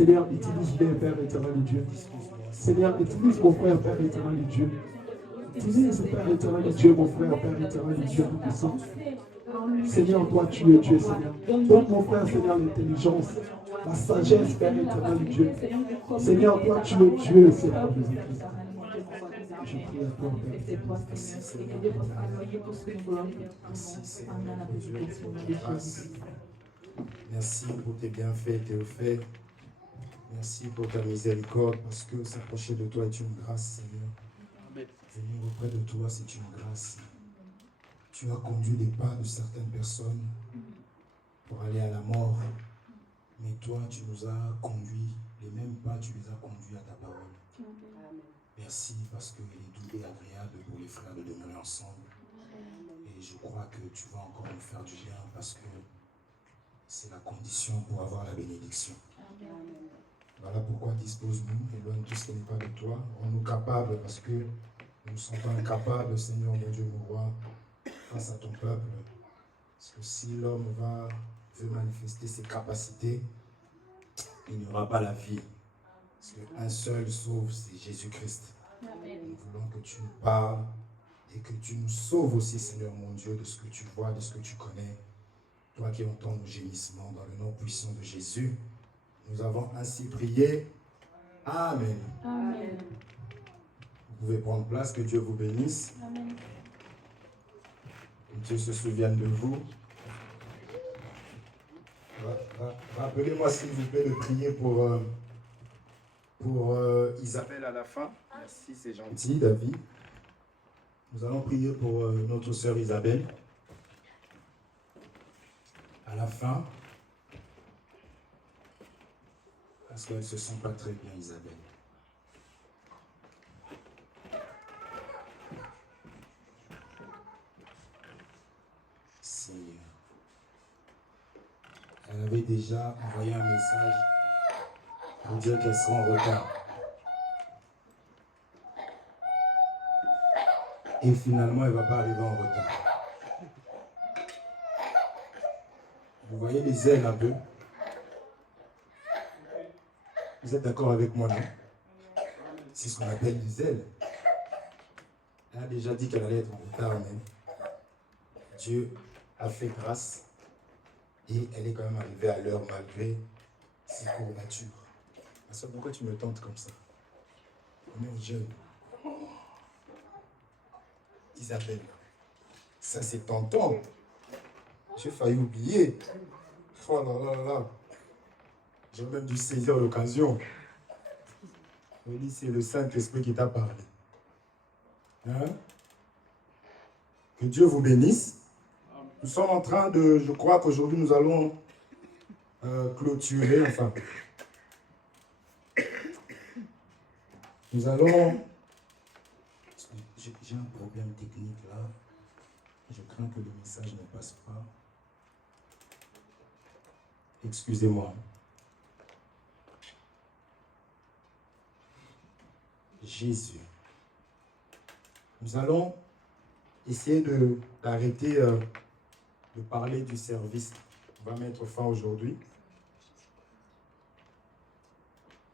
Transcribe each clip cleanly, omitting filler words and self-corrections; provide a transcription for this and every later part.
Seigneur, utilise-les, Père éternel et Dieu. Seigneur, utilise mon frère, Père éternel et Dieu. Utilise, Père éternel et Dieu, mon frère, Père éternel et Dieu tout-puissant. Seigneur, toi, tu es Dieu, Seigneur. Donne mon frère, Seigneur, l'intelligence, la sagesse, Père éternel et Dieu. Seigneur, toi, tu es Dieu, Seigneur Jésus-Christ. Je prie à toi, Père. Merci, Seigneur, pour ta merci, Seigneur, pour Dieu, pour ta grâce. Merci pour tes bienfaits, tes faits. Merci pour ta miséricorde, parce que s'approcher de toi est une grâce, Seigneur. Venir auprès de toi, c'est une grâce. Tu as conduit les pas de certaines personnes pour aller à la mort. Mais toi, tu nous as conduits, les mêmes pas, tu les as conduits à ta parole. Merci parce qu'il est doux et agréable pour les frères de demeurer ensemble. Et je crois que tu vas encore nous faire du bien parce que c'est la condition pour avoir la bénédiction. Voilà pourquoi dispose-nous, éloigne tout ce qui n'est pas de toi. Rends-nous capables parce que nous nous sentons incapables, Seigneur, mon Dieu, mon roi, face à ton peuple. Parce que si l'homme veut manifester ses capacités, il n'y aura pas la vie. Parce qu'un seul sauve, c'est Jésus-Christ. Nous voulons que tu nous parles et que tu nous sauves aussi, Seigneur mon Dieu, de ce que tu vois, de ce que tu connais. Toi qui entends nos gémissements dans le nom puissant de Jésus, nous avons ainsi prié. Amen. Amen. Vous pouvez prendre place, que Dieu vous bénisse. Amen. Que Dieu se souvienne de vous. Rappelez-moi s'il vous plaît de prier pour Isabelle à la fin. Merci, c'est gentil, David. Nous allons prier pour notre sœur Isabelle. À la fin. Parce qu'elle ne se sent pas très bien, Isabelle. Seigneur. Elle avait déjà envoyé un message pour dire qu'elle sera en retard. Et finalement, elle ne va pas arriver en retard. Vous voyez les ailes un peu? Vous êtes d'accord avec moi, non? C'est ce qu'on appelle les ailes. Elle a déjà dit qu'elle allait être en retard, mais Dieu a fait grâce et elle est quand même arrivée à l'heure malgré ses courbatures. Ma soeur, pourquoi tu me tentes comme ça? On est jeune. Isabelle, ça c'est tonton. J'ai failli oublier. Oh là là là. J'ai même dû saisir l'occasion. Oui, c'est le Saint-Esprit qui t'a parlé. Hein? Que Dieu vous bénisse. Nous sommes en train de, je crois qu'aujourd'hui nous allons clôturer, enfin. Nous allons... J'ai un problème technique là. Je crains que le message ne passe pas. Excusez-moi. Jésus. Nous allons essayer d'arrêter de parler du service. On va mettre fin aujourd'hui.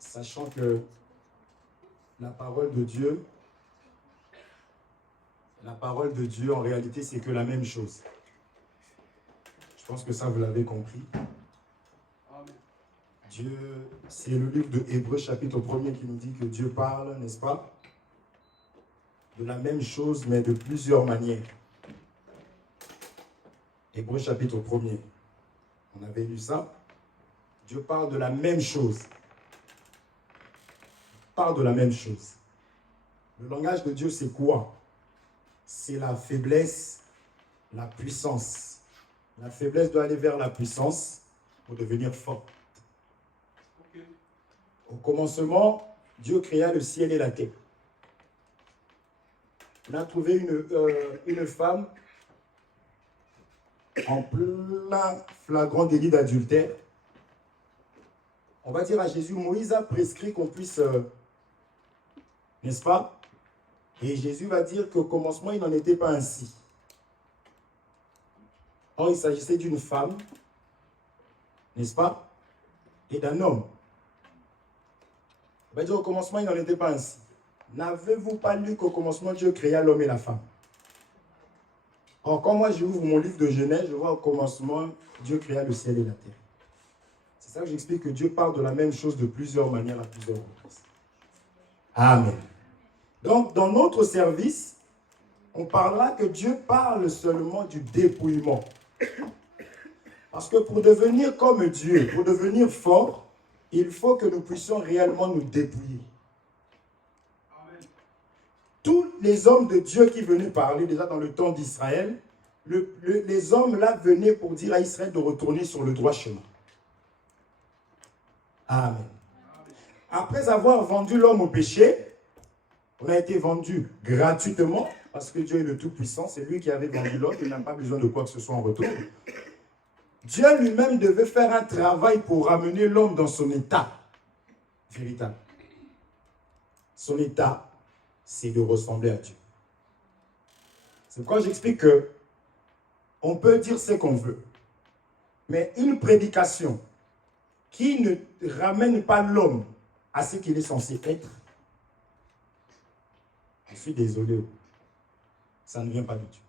Sachant que la parole de Dieu, en réalité, c'est que la même chose. Je pense que ça, vous l'avez compris. Dieu, c'est le livre de Hébreux, chapitre 1er, qui nous dit que Dieu parle, n'est-ce pas? De la même chose, mais de plusieurs manières. Hébreux, chapitre 1er. On avait lu ça. Dieu parle de la même chose. Il parle de la même chose. Le langage de Dieu, c'est quoi? C'est la faiblesse, la puissance. La faiblesse doit aller vers la puissance pour devenir fort. Au commencement, Dieu créa le ciel et la terre. On a trouvé une femme en plein flagrant délit d'adultère. On va dire à Jésus, Moïse a prescrit qu'on puisse, n'est-ce pas? Et Jésus va dire qu'au commencement, il n'en était pas ainsi. Or, il s'agissait d'une femme, n'est-ce pas? Et d'un homme. On va dire au commencement, il n'en était pas ainsi. N'avez-vous pas lu qu'au commencement, Dieu créa l'homme et la femme? Or, quand moi j'ouvre mon livre de Genèse, je vois au commencement, Dieu créa le ciel et la terre. C'est ça que j'explique que Dieu parle de la même chose de plusieurs manières, à plusieurs reprises. Amen. Donc, dans notre service, on parlera que Dieu parle seulement du dépouillement. Parce que pour devenir comme Dieu, pour devenir fort, il faut que nous puissions réellement nous dépouiller. Tous les hommes de Dieu qui venaient parler déjà dans le temps d'Israël, les hommes là venaient pour dire à Israël de retourner sur le droit chemin. Amen. Après avoir vendu l'homme au péché, on a été vendu gratuitement parce que Dieu est le Tout-Puissant, c'est lui qui avait vendu l'homme, il n'a pas besoin de quoi que ce soit en retour. Dieu lui-même devait faire un travail pour ramener l'homme dans son état véritable. Son état, c'est de ressembler à Dieu. C'est pourquoi j'explique que on peut dire ce qu'on veut, mais une prédication qui ne ramène pas l'homme à ce qu'il est censé être, je suis désolé, ça ne vient pas de Dieu.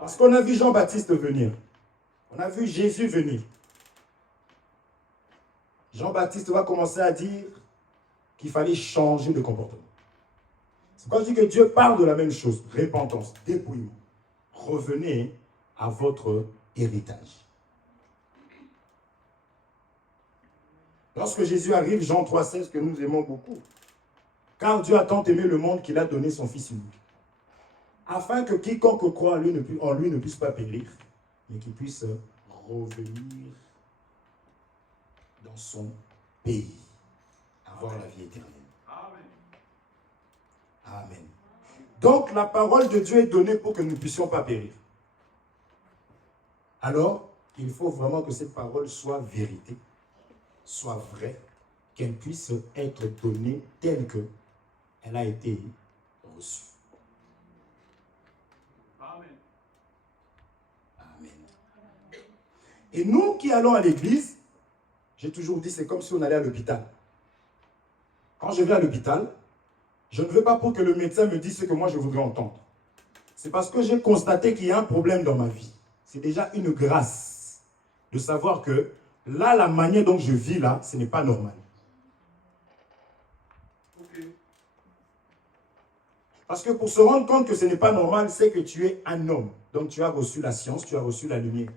Parce qu'on a vu Jean-Baptiste venir, on a vu Jésus venir. Jean-Baptiste va commencer à dire qu'il fallait changer de comportement. C'est pourquoi je dis que Dieu parle de la même chose, repentance, dépouillement. Revenez à votre héritage. Lorsque Jésus arrive, Jean 3,16, que nous aimons beaucoup, car Dieu a tant aimé le monde qu'il a donné son Fils unique, afin que quiconque croit en lui ne puisse pas périr, mais qu'il puisse revenir dans son pays, avoir la vie éternelle. Amen. Donc la parole de Dieu est donnée pour que nous ne puissions pas périr. Alors, il faut vraiment que cette parole soit vérité, soit vraie, qu'elle puisse être donnée telle qu'elle a été reçue. Amen. Amen. Et nous qui allons à l'église, j'ai toujours dit, c'est comme si on allait à l'hôpital. Quand je vais à l'hôpital, je ne veux pas pour que le médecin me dise ce que moi je voudrais entendre. C'est parce que j'ai constaté qu'il y a un problème dans ma vie. C'est déjà une grâce de savoir que là, la manière dont je vis là, ce n'est pas normal. Okay. Parce que pour se rendre compte que ce n'est pas normal, c'est que tu es un homme. Donc tu as reçu la science, tu as reçu la lumière.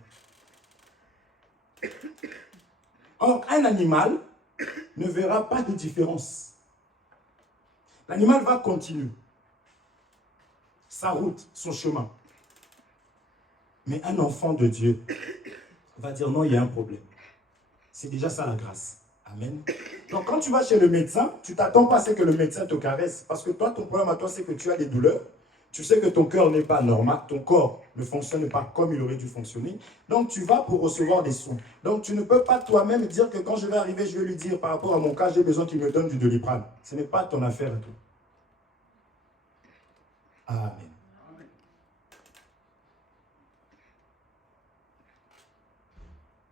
Or, un animal ne verra pas de différence. L'animal va continuer sa route, son chemin. Mais un enfant de Dieu va dire non, il y a un problème. C'est déjà ça la grâce. Amen. Donc quand tu vas chez le médecin, tu ne t'attends pas à ce que le médecin te caresse. Parce que toi, ton problème à toi, c'est que tu as des douleurs. Tu sais que ton cœur n'est pas normal. Ton corps ne fonctionne pas comme il aurait dû fonctionner. Donc tu vas pour recevoir des soins. Donc tu ne peux pas toi-même dire que quand je vais arriver, je vais lui dire par rapport à mon cas, j'ai besoin qu'il me donne du Doliprane. Ce n'est pas ton affaire à toi. Amen.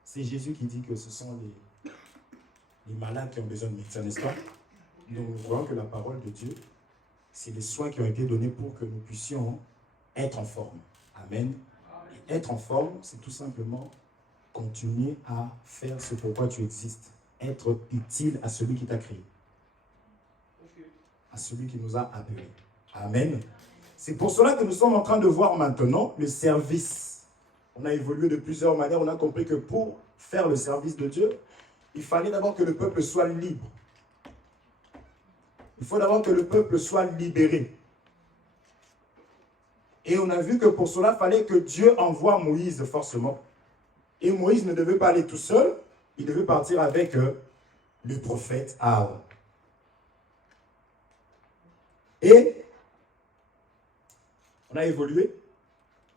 C'est Jésus qui dit que ce sont les malades qui ont besoin de médecins, n'est-ce pas? Donc nous voyons que la parole de Dieu, c'est les soins qui ont été donnés pour que nous puissions être en forme. Amen. Et être en forme, c'est tout simplement continuer à faire ce pourquoi tu existes. Être utile à celui qui t'a créé. À celui qui nous a appelés. Amen. C'est pour cela que nous sommes en train de voir maintenant le service. On a évolué de plusieurs manières. On a compris que pour faire le service de Dieu, il fallait d'abord que le peuple soit libre. Il faut d'abord que le peuple soit libéré. Et on a vu que pour cela, il fallait que Dieu envoie Moïse forcément. Et Moïse ne devait pas aller tout seul. Il devait partir avec le prophète Aaron. Et on a évolué.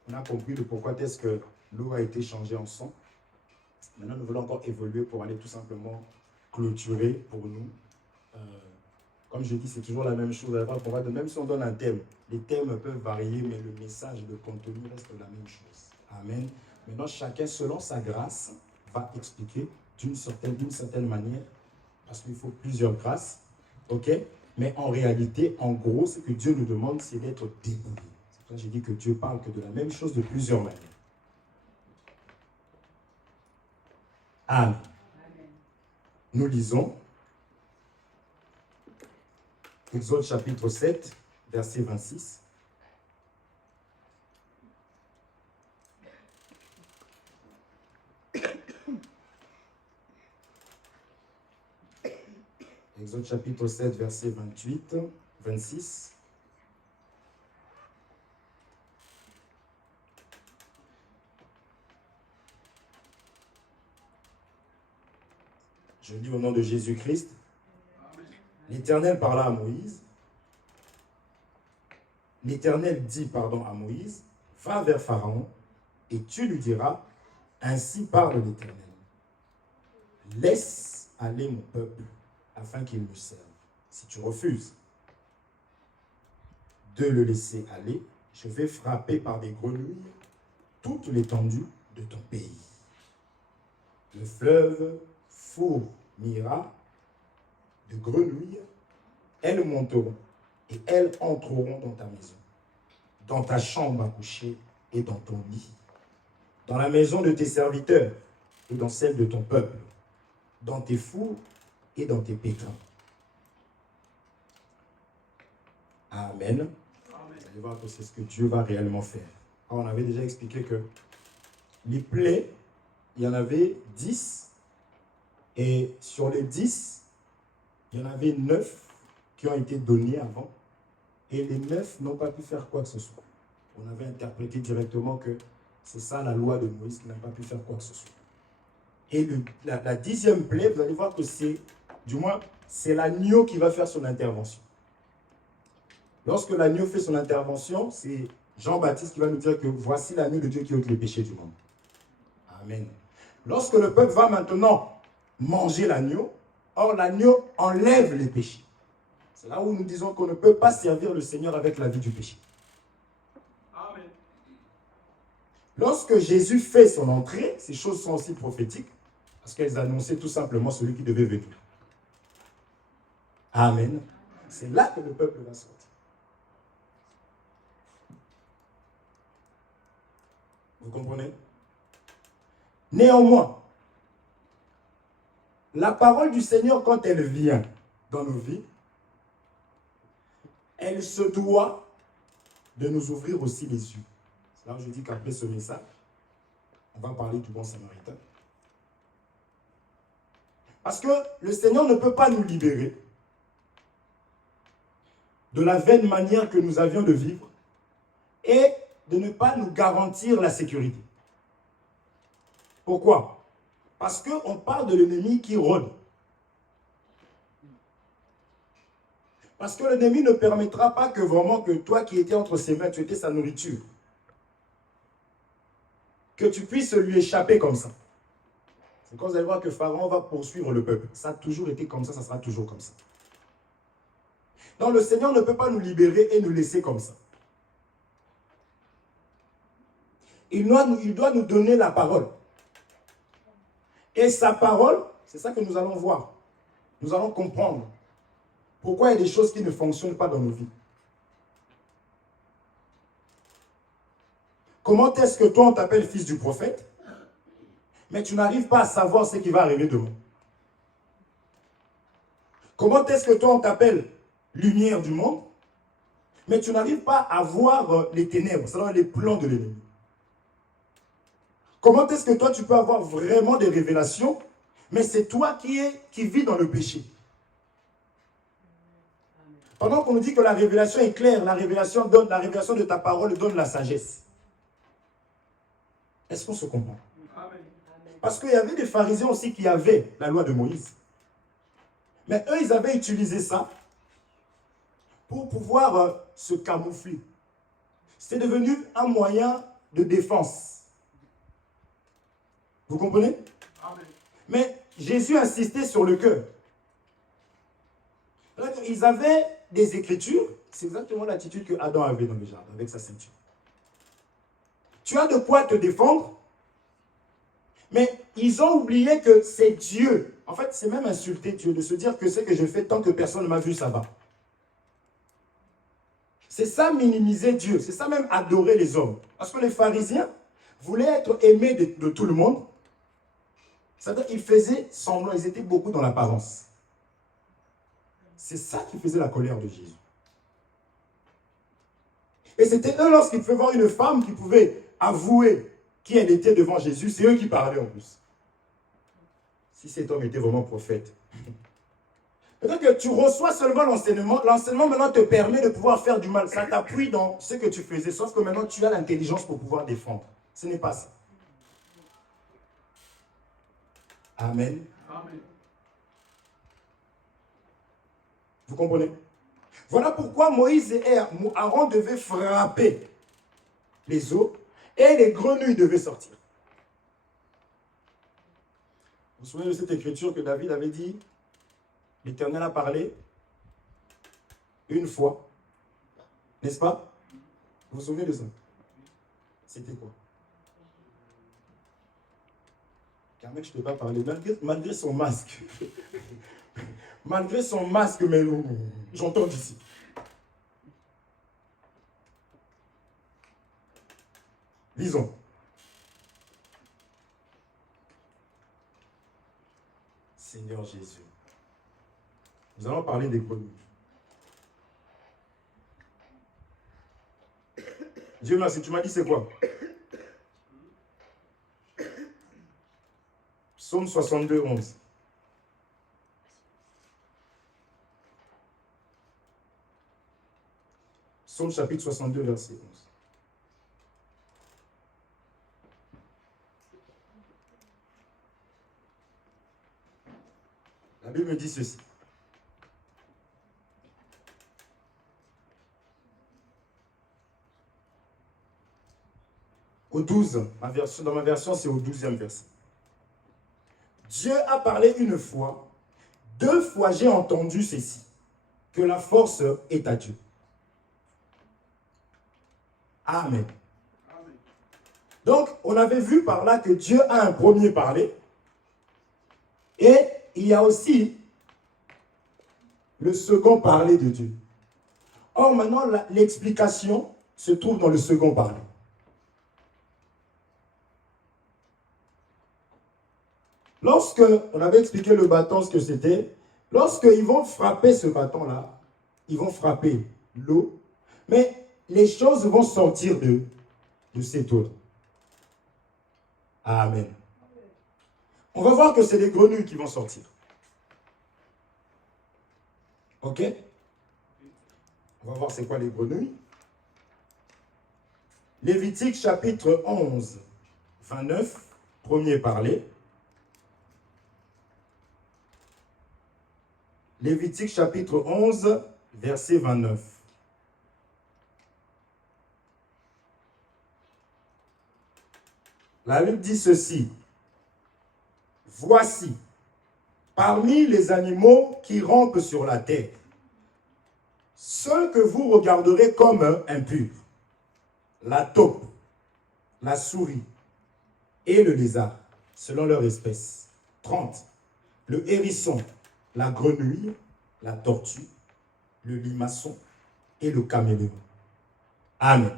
On a compris le pourquoi est-ce que l'eau a été changée en sang. Maintenant, nous voulons encore évoluer pour aller tout simplement clôturer pour nous. Comme je dis, c'est toujours la même chose. Même si on donne un thème, les thèmes peuvent varier, mais le message et le contenu restent la même chose. Amen. Maintenant, chacun, selon sa grâce, va expliquer d'une certaine manière parce qu'il faut plusieurs grâces, ok? Mais en réalité, en gros, ce que Dieu nous demande, c'est d'être débrouillé. C'est pour ça que j'ai dit que Dieu parle que de la même chose de plusieurs manières. Amen. Nous lisons Exode chapitre 7, verset 26. Exode chapitre 7, verset 28, 26. Je lis au nom de Jésus-Christ. L'Éternel parla à Moïse. L'Éternel dit, à Moïse, va vers Pharaon et tu lui diras, ainsi parle l'Éternel. Laisse aller mon peuple afin qu'il me serve. Si tu refuses de le laisser aller, je vais frapper par des grenouilles toute l'étendue de ton pays. Le fleuve fourmillera de grenouilles, elles monteront et elles entreront dans ta maison, dans ta chambre à coucher et dans ton lit, dans la maison de tes serviteurs et dans celle de ton peuple, dans tes fours et dans tes pétrins. Amen. Vous allez voir que c'est ce que Dieu va réellement faire. Alors, on avait déjà expliqué que les plaies, il y en avait 10, et sur les 10, il y en avait 9 qui ont été donnés avant, et les 9 n'ont pas pu faire quoi que ce soit. On avait interprété directement que c'est ça la loi de Moïse, qui n'a pas pu faire quoi que ce soit. Et la 10e plaie, vous allez voir que c'est, du moins, c'est l'agneau qui va faire son intervention. Lorsque l'agneau fait son intervention, c'est Jean-Baptiste qui va nous dire que voici l'agneau de Dieu qui ôte les péchés du monde. Amen. Lorsque le peuple va maintenant manger l'agneau, or l'agneau enlève les péchés. C'est là où nous disons qu'on ne peut pas servir le Seigneur avec la vie du péché. Amen. Lorsque Jésus fait son entrée, ces choses sont aussi prophétiques, parce qu'elles annonçaient tout simplement celui qui devait venir. Amen. C'est là que le peuple va sortir. Vous comprenez? Néanmoins, la parole du Seigneur, quand elle vient dans nos vies, elle se doit de nous ouvrir aussi les yeux. C'est là où je dis qu'après ce message, on va parler du bon samaritain. Parce que le Seigneur ne peut pas nous libérer de la vaine manière que nous avions de vivre et de ne pas nous garantir la sécurité. Pourquoi? Parce qu'on parle de l'ennemi qui rôde. Parce que l'ennemi ne permettra pas que vraiment que toi qui étais entre ses mains, tu étais sa nourriture. Que tu puisses lui échapper comme ça. C'est quand vous allez voir que Pharaon va poursuivre le peuple. Ça a toujours été comme ça sera toujours comme ça. Donc le Seigneur ne peut pas nous libérer et nous laisser comme ça. Il doit nous donner la parole. Et sa parole, c'est ça que nous allons voir. Nous allons comprendre pourquoi il y a des choses qui ne fonctionnent pas dans nos vies. Comment est-ce que toi, on t'appelle fils du prophète, mais tu n'arrives pas à savoir ce qui va arriver demain? Comment est-ce que toi, on t'appelle lumière du monde, mais tu n'arrives pas à voir les ténèbres, c'est-à-dire les plans de l'ennemi? Comment est-ce que toi, tu peux avoir vraiment des révélations, mais c'est toi qui vis dans le péché? Pendant qu'on nous dit que la révélation est claire, la révélation de ta parole donne la sagesse. Est-ce qu'on se comprend? Parce qu'il y avait des pharisiens aussi qui avaient la loi de Moïse. Mais eux, ils avaient utilisé ça pour pouvoir se camoufler. C'est devenu un moyen de défense. Vous comprenez? Amen. Mais Jésus insistait sur le cœur. Ils avaient des écritures. C'est exactement l'attitude que Adam avait dans le jardin, avec sa ceinture. Tu as de quoi te défendre, mais ils ont oublié que c'est Dieu En fait, c'est même insulter Dieu de se dire que ce que je fais tant que personne ne m'a vu, ça va. C'est ça minimiser Dieu, c'est ça même adorer les hommes. Parce que les pharisiens voulaient être aimés de tout le monde. C'est-à-dire qu'ils faisaient semblant, ils étaient beaucoup dans l'apparence. C'est ça qui faisait la colère de Jésus. Et c'était eux, lorsqu'ils pouvaient voir une femme qui pouvait avouer qui elle était devant Jésus, c'est eux qui parlaient en plus. Si cet homme était vraiment prophète. Peut-être que tu reçois seulement l'enseignement. L'enseignement maintenant te permet de pouvoir faire du mal. Ça t'appuie dans ce que tu faisais. Sauf que maintenant tu as l'intelligence pour pouvoir défendre. Ce n'est pas ça. Amen. Amen. Vous comprenez? Voilà pourquoi Moïse et Aaron devaient frapper les eaux et les grenouilles devaient sortir. Vous vous souvenez de cette écriture que David avait dit? L'Éternel a parlé une fois, n'est-ce pas? Vous vous souvenez de ça? C'était quoi? Car mec, je ne peux pas parler, malgré son masque. Malgré son masque, mais j'entends d'ici. Lisons. Seigneur Jésus. Nous allons parler des grenouilles. Dieu merci, tu m'as dit c'est quoi? Psaume 62, 11. Psaume chapitre 62, verset 11. La Bible me dit ceci. Au 12, dans ma version, c'est au 12e verset. Dieu a parlé une fois, 2 fois j'ai entendu ceci, que la force est à Dieu. Amen. Amen. Donc, on avait vu par là que Dieu a un premier parlé, et il y a aussi le second parler de Dieu. Or, maintenant, l'explication se trouve dans le second parler. Lorsque, on avait expliqué le bâton, ce que c'était, lorsqu'ils vont frapper ce bâton-là, ils vont frapper l'eau, mais les choses vont sortir de cette eau. Amen. On va voir que c'est les grenouilles qui vont sortir. Ok? On va voir c'est quoi les grenouilles. Lévitique chapitre 11, 29, premier parler. Lévitique chapitre 11, verset 29. La Bible dit ceci. Voici, parmi les animaux qui rampent sur la terre, ceux que vous regarderez comme impurs, la taupe, la souris et le lézard, selon leur espèce. 30. Le hérisson, la grenouille, la tortue, le limaçon et le caméléon. Amen.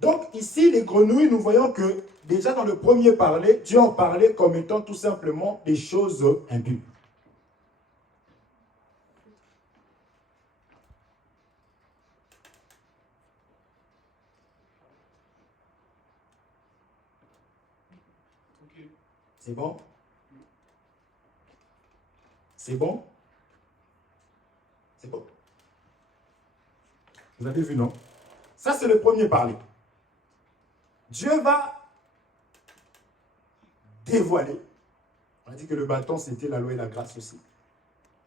Donc ici, les grenouilles, nous voyons que déjà dans le premier parler, Dieu en parlait comme étant tout simplement des choses impures. C'est bon? C'est bon? C'est bon? Vous avez vu, non? Ça, c'est le premier parler. Dieu va dévoiler. On a dit que le bâton, c'était la loi et la grâce aussi.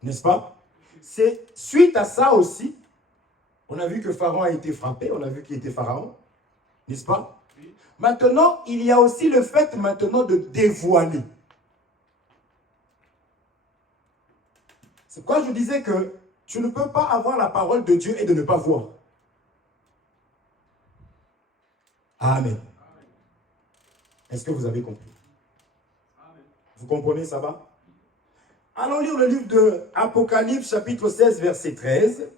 N'est-ce pas? C'est suite à ça aussi, on a vu que Pharaon a été frappé, on a vu qu'il était Pharaon. N'est-ce pas? Oui. Maintenant, il y a aussi le fait maintenant de dévoiler. C'est pourquoi je disais que tu ne peux pas avoir la parole de Dieu et de ne pas voir. Amen. Est-ce que vous avez compris? Amen. Vous comprenez, ça va? Allons lire le livre de Apocalypse, chapitre 16, verset 13.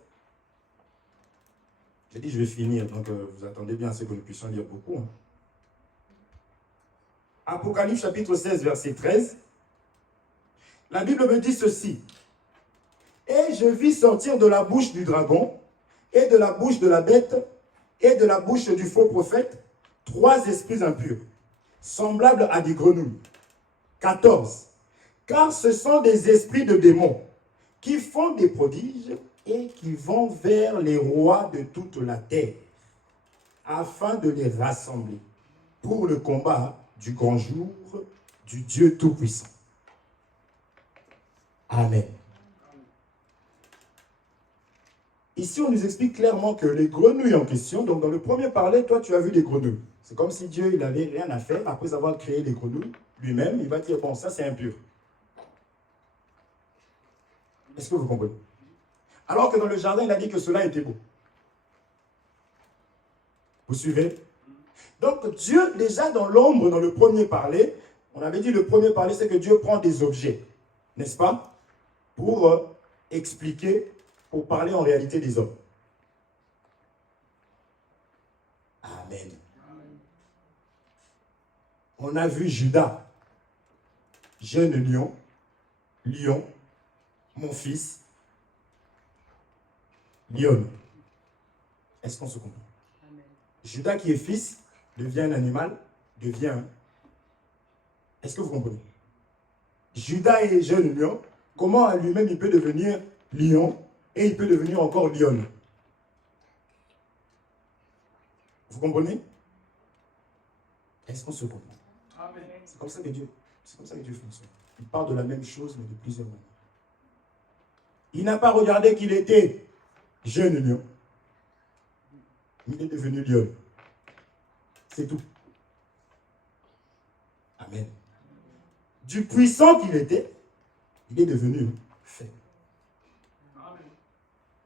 J'ai dit, je vais finir, donc vous attendez bien à ce que nous puissions lire beaucoup. Hein. Apocalypse, chapitre 16, verset 13. La Bible me dit ceci. Et je vis sortir de la bouche du dragon, et de la bouche de la bête, et de la bouche du faux prophète, 3 esprits impurs, semblables à des grenouilles. 14. Car ce sont des esprits de démons, qui font des prodiges, et qui vont vers les rois de toute la terre, afin de les rassembler pour le combat du grand jour du Dieu Tout-Puissant. Amen. Ici, on nous explique clairement que les grenouilles en question, donc dans le premier parler, toi, tu as vu des grenouilles. C'est comme si Dieu, il n'avait rien à faire. Après avoir créé les grenouilles, lui-même, il va dire, bon, ça, c'est impur. Est-ce que vous comprenez? Alors que dans le jardin, il a dit que cela était beau. Vous suivez? Donc, Dieu, déjà dans l'ombre, dans le premier parler, on avait dit le premier parler, c'est que Dieu prend des objets, n'est-ce pas? Pour expliquer, pour parler en réalité des hommes. Amen. On a vu Judas, jeune lion, mon fils, lion. Est-ce qu'on se comprend? Amen. Judas qui est fils, devient un animal, devient... Est-ce que vous comprenez? Judas est jeune lion, comment à lui-même il peut devenir lion et il peut devenir encore lion? Vous comprenez? Est-ce qu'on se comprend? C'est comme ça que Dieu fonctionne. Il parle de la même chose, mais de plusieurs manières. Il n'a pas regardé qu'il était jeune lion. Il est devenu lion. C'est tout. Amen. Du puissant qu'il était, il est devenu faible.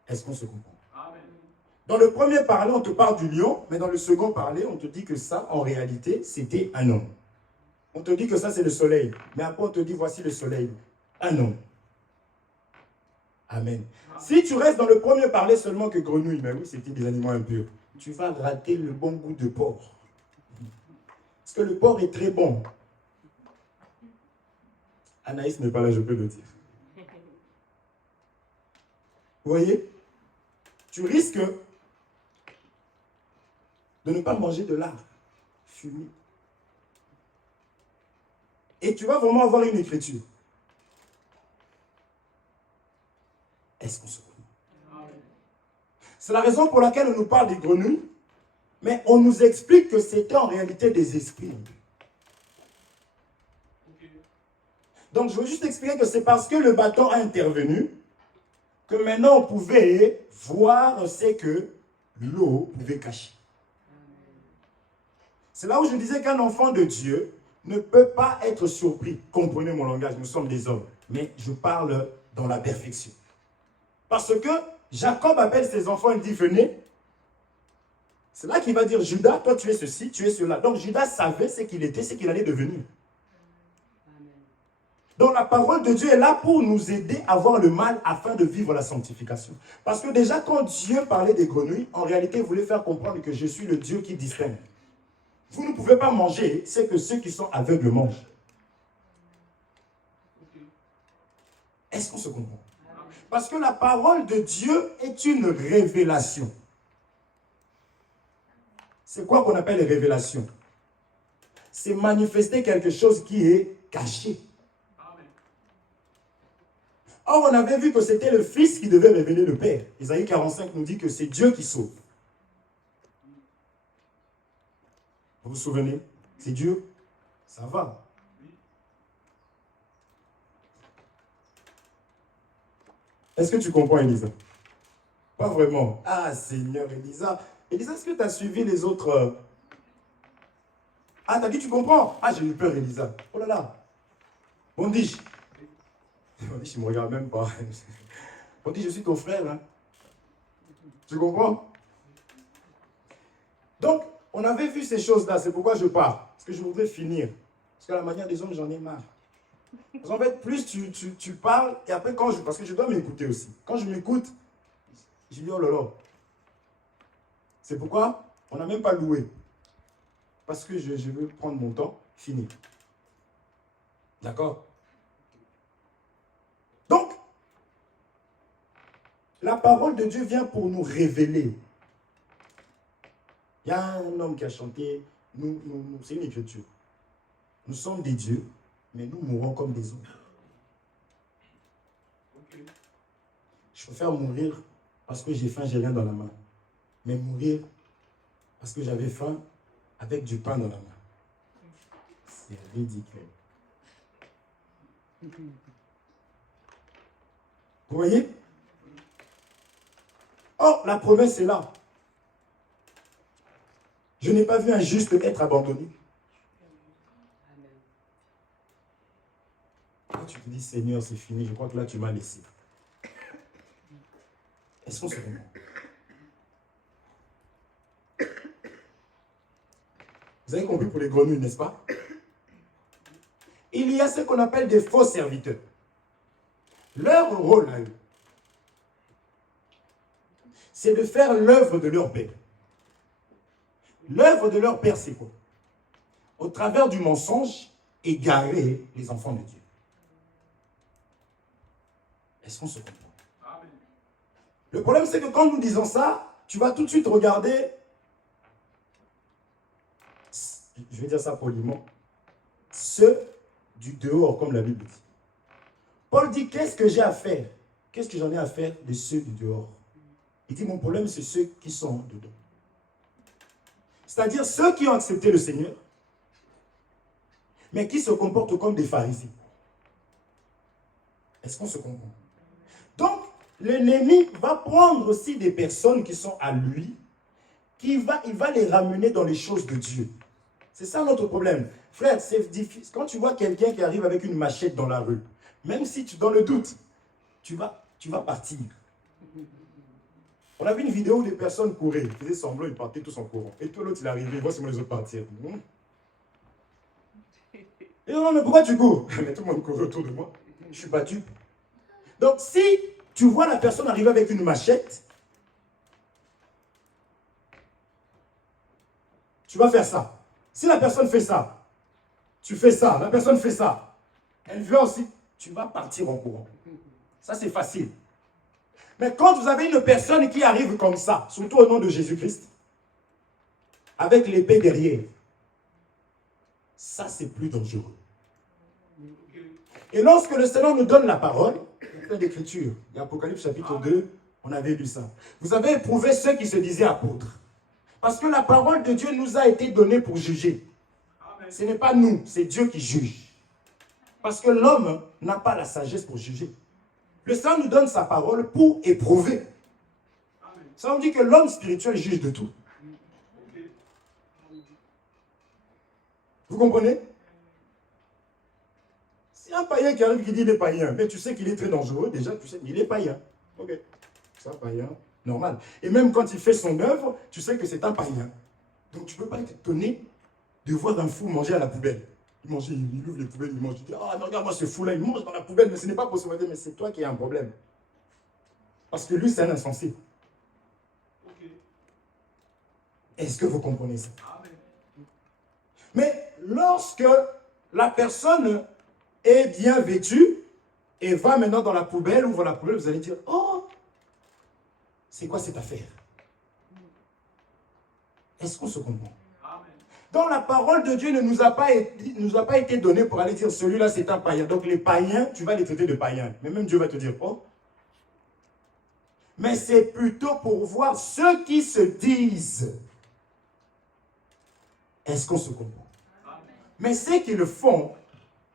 Est-ce qu'on se comprend? Amen. Dans le premier parler, on te parle du lion, mais dans le second parler, on te dit que ça, en réalité, c'était un homme. On te dit que ça, c'est le soleil. Mais après, on te dit, voici le soleil. Un homme. Amen. Si tu restes dans le premier parler seulement que grenouille, mais oui, c'était des animaux impurs, tu vas rater le bon goût de porc. Parce que le porc est très bon. Anaïs n'est pas là, je peux le dire. Vous voyez? Tu risques de ne pas manger de lard fumé. Et tu vas vraiment avoir une écriture. Est-ce qu'on se connaît? C'est la raison pour laquelle on nous parle des grenouilles, mais on nous explique que c'était en réalité des esprits. Donc je veux juste expliquer que c'est parce que le bâton a intervenu que maintenant on pouvait voir ce que l'eau pouvait cacher. C'est là où je disais qu'un enfant de Dieu ne peut pas être surpris. Comprenez mon langage, nous sommes des hommes. Mais je parle dans la perfection. Parce que Jacob appelle ses enfants, il dit, venez. C'est là qu'il va dire, Judas, toi tu es ceci, tu es cela. Donc Judas savait ce qu'il était, ce qu'il allait devenir. Donc la parole de Dieu est là pour nous aider à voir le mal afin de vivre la sanctification. Parce que déjà quand Dieu parlait des grenouilles, en réalité il voulait faire comprendre que je suis le Dieu qui distingue. Vous ne pouvez pas manger, c'est que ceux qui sont aveugles mangent. Est-ce qu'on se comprend? Parce que la parole de Dieu est une révélation. C'est quoi qu'on appelle révélation? C'est manifester quelque chose qui est caché. Or, on avait vu que c'était le Fils qui devait révéler le Père. Isaïe 45 nous dit que c'est Dieu qui sauve. Vous vous souvenez? C'est Dieu. Ça va. Est-ce que tu comprends, Elisa? Pas vraiment. Ah, Seigneur, Elisa. Elisa, est-ce que tu as suivi les autres? Ah, t'as dit tu comprends? Ah, j'ai eu peur, Elisa. Oh là là. Bondiche. Bondiche, il ne me regarde même pas. Bondiche, je suis ton frère. Hein? Tu comprends? Donc, on avait vu ces choses-là. C'est pourquoi je pars. Parce que je voudrais finir. Parce qu'à la manière des hommes, j'en ai marre. Parce qu'en fait, plus tu parles, et après, parce que je dois m'écouter aussi. Quand je m'écoute, je dis, oh là là. C'est pourquoi on n'a même pas loué. Parce que je veux prendre mon temps, fini. D'accord? Donc, la parole de Dieu vient pour nous révéler. Il y a un homme qui a chanté, c'est une écriture. Nous sommes des dieux, mais nous mourons comme des hommes. Je préfère mourir parce que j'ai faim, j'ai rien dans la main. Mais mourir parce que j'avais faim avec du pain dans la main. C'est ridicule. Vous voyez? Oh, la promesse est là. Je n'ai pas vu un juste être abandonné. Quand tu te dis, Seigneur, c'est fini, je crois que là, tu m'as laissé. Est-ce qu'on se comprend? Vous avez compris pour les grenouilles, n'est-ce pas? Il y a ce qu'on appelle des faux serviteurs. Leur rôle à eux, c'est de faire l'œuvre de leur père. L'œuvre de leur père, c'est quoi? Au travers du mensonge, égarer les enfants de Dieu. Est-ce qu'on se comprend? Amen. Le problème, c'est que quand nous disons ça, tu vas tout de suite regarder, je vais dire ça poliment, ceux du dehors, comme la Bible dit. Paul dit, qu'est-ce que j'ai à faire? Qu'est-ce que j'en ai à faire de ceux du dehors? Il dit, mon problème, c'est ceux qui sont dedans. C'est-à-dire ceux qui ont accepté le Seigneur, mais qui se comportent comme des pharisiens. Est-ce qu'on se comprend? Donc, l'ennemi va prendre aussi des personnes qui sont à lui, il va les ramener dans les choses de Dieu. C'est ça notre problème. Frère, c'est difficile. Quand tu vois quelqu'un qui arrive avec une machette dans la rue, même si tu dans le doute, tu vas partir. On a vu une vidéo où des personnes couraient, ils faisaient semblant, ils partaient tous en courant. Et tout l'autre, il arrivait, voici moi les autres partir. Et non, mais pourquoi tu cours? Mais tout le monde court autour de moi. Je ne suis pas dupe. Donc, si tu vois la personne arriver avec une machette, tu vas faire ça. Si la personne fait ça, tu fais ça, la personne fait ça, elle veut aussi, tu vas partir en courant. Ça, c'est facile. Mais quand vous avez une personne qui arrive comme ça, surtout au nom de Jésus-Christ, avec l'épée derrière, ça, c'est plus dangereux. Et lorsque le Seigneur nous donne la parole, il y a l'écriture, l'Apocalypse chapitre 2, on avait lu ça. Vous avez éprouvé ceux qui se disaient apôtres. Parce que la parole de Dieu nous a été donnée pour juger. Ce n'est pas nous, c'est Dieu qui juge. Parce que l'homme n'a pas la sagesse pour juger. Le Seigneur nous donne sa parole pour éprouver. Ça veut dire que l'homme spirituel juge de tout. Vous comprenez? Si un païen qui arrive qui dit il est païen, mais tu sais qu'il est très dangereux, déjà tu sais qu'il est païen. Ok, c'est un païen, normal. Et même quand il fait son œuvre, tu sais que c'est un païen. Donc tu ne peux pas être étonné de voir un fou manger à la poubelle. Il ouvre les poubelles, il mange. Il dit, ah, non, regarde-moi ce fou-là, il mange dans la poubelle, mais ce n'est pas possible. Mais c'est toi qui as un problème. Parce que lui, c'est un insensé. Okay. Est-ce que vous comprenez ça? Amen. Mais lorsque la personne est bien vêtue et va maintenant dans la poubelle, ouvre la poubelle, vous allez dire, oh, c'est quoi cette affaire? Est-ce qu'on se comprend? Donc la parole de Dieu ne nous a pas été donnée pour aller dire celui-là c'est un païen. Donc les païens, tu vas les traiter de païens. Mais même Dieu va te dire, oh. Mais c'est plutôt pour voir ceux qui se disent. Est-ce qu'on se comprend? Mais ceux qui le font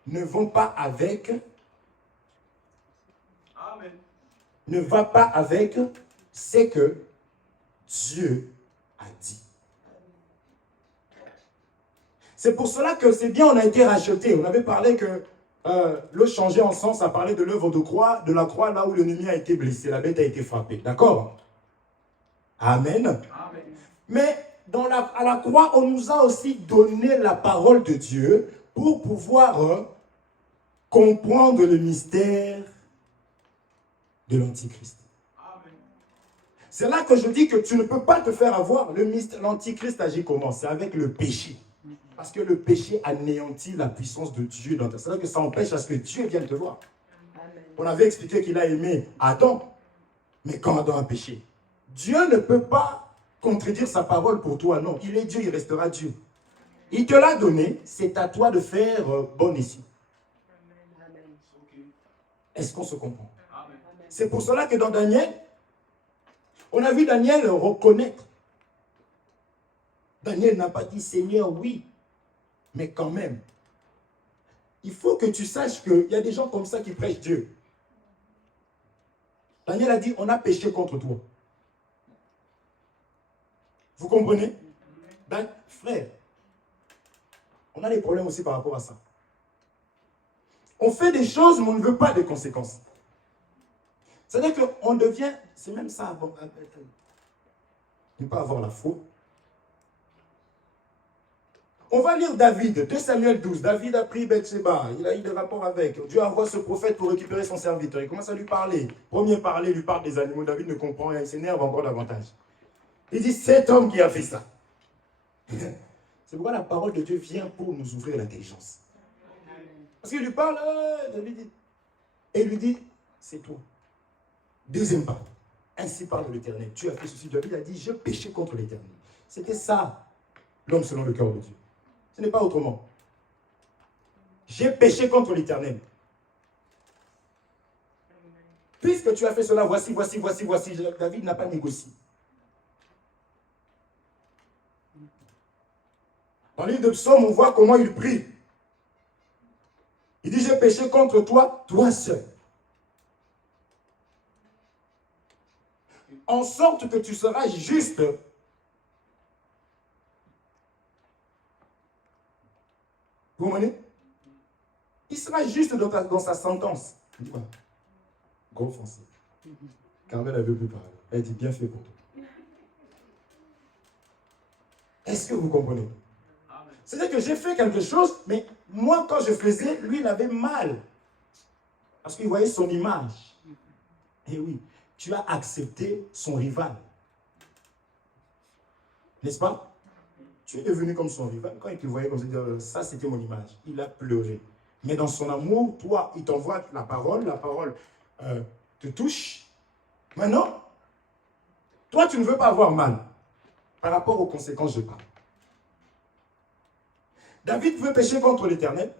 ne vont pas avec. Amen. Ne va pas avec ce que Dieu a dit. C'est pour cela que c'est bien, on a été racheté. On avait parlé que le changer en sens, ça parlait de l'œuvre de la croix, là où l'ennemi a été blessé, la bête a été frappée. D'accord? Amen. Amen. Mais à la croix, on nous a aussi donné la parole de Dieu pour pouvoir comprendre le mystère de l'Antichrist. C'est là que je dis que tu ne peux pas te faire avoir. L'Antichrist agit comment? C'est avec le péché. Parce que le péché anéantit la puissance de Dieu dans ta vie. C'est-à-dire que ça empêche à ce que Dieu vienne te voir. Amen. On avait expliqué qu'il a aimé Adam, mais quand Adam a péché, Dieu ne peut pas contredire sa parole pour toi, non. Il est Dieu, il restera Dieu. Il te l'a donné, c'est à toi de faire bon ici. Est-ce qu'on se comprend? C'est pour cela que dans Daniel, on a vu Daniel reconnaître. Daniel n'a pas dit Seigneur, oui, mais quand même. Il faut que tu saches qu'il y a des gens comme ça qui prêchent Dieu. Daniel a dit, on a péché contre toi. Vous comprenez? Frère, on a des problèmes aussi par rapport à ça. On fait des choses, mais on ne veut pas des conséquences. C'est-à-dire qu'on devient, c'est même ça, ne pas avoir la faute. On va lire David, 2 Samuel 12. David a pris Bathsheba, il a eu des rapports avec. Dieu envoie ce prophète pour récupérer son serviteur. Il commence à lui parler. Premier parler, lui parle des animaux. David ne comprend rien, il s'énerve encore davantage. Il dit, cet homme qui a fait ça. C'est pourquoi la parole de Dieu vient pour nous ouvrir l'intelligence. Parce qu'il lui parle, David dit, et il lui dit, c'est toi. Deuxième part, ainsi parle l'Éternel. Tu as fait ceci. David a dit, je péchais contre l'Éternel. C'était ça, l'homme selon le cœur de Dieu. Ce n'est pas autrement. J'ai péché contre l'Éternel. Puisque tu as fait cela, voici. David n'a pas négocié. Dans le livre de Psaume, on voit comment il prie. Il dit, j'ai péché contre toi, toi seul. En sorte que tu seras juste. Vous comprenez? Il sera juste dans sa sentence. Il dit quoi? Gros français. Carmel avait plus parler. Elle dit, bien fait pour toi. Est-ce que vous comprenez? C'est-à-dire que j'ai fait quelque chose, mais moi, quand je faisais, lui, il avait mal. Parce qu'il voyait son image. Et oui, tu as accepté son rival. N'est-ce pas? Tu es devenu comme son rival. Quand il te voyait comme ça, c'était mon image. Il a pleuré. Mais dans son amour, toi, il t'envoie la parole te touche. Maintenant, toi, tu ne veux pas avoir mal. Par rapport aux conséquences, je parle. David veut pécher contre l'Éternel,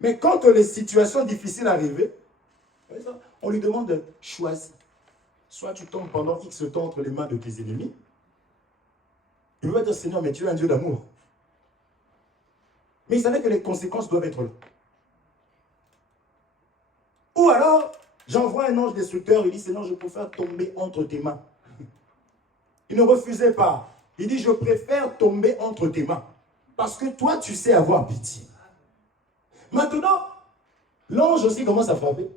mais quand les situations difficiles arrivent, on lui demande de choisir. Soit tu tombes pendant X temps entre les mains de tes ennemis. Il veut dire, Seigneur, mais tu es un Dieu d'amour. Mais il savait que les conséquences doivent être là. Ou alors, j'envoie un ange destructeur, il dit, Seigneur, je préfère tomber entre tes mains. Il ne refusait pas. Il dit, je préfère tomber entre tes mains. Parce que toi, tu sais avoir pitié. Maintenant, l'ange aussi commence à frapper.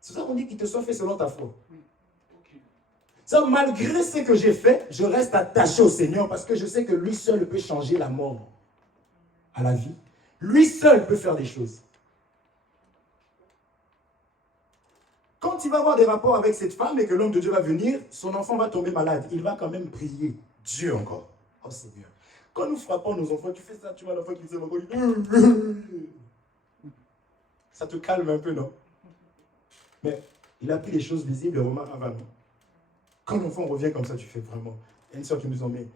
C'est ça qu'on dit qu'il te soit fait selon ta foi. Ça, malgré ce que j'ai fait, je reste attaché au Seigneur parce que je sais que lui seul peut changer la mort à la vie. Lui seul peut faire des choses. Quand il va avoir des rapports avec cette femme et que l'homme de Dieu va venir, son enfant va tomber malade. Il va quand même prier Dieu encore. Oh Seigneur. Quand nous frappons nos enfants, tu fais ça, tu vois l'enfant qui dit ça te calme un peu, non? Mais il a pris les choses visibles et remarque avant. Quand l'enfant revient comme ça, tu fais vraiment. Il y a une soeur qui nous dit, mais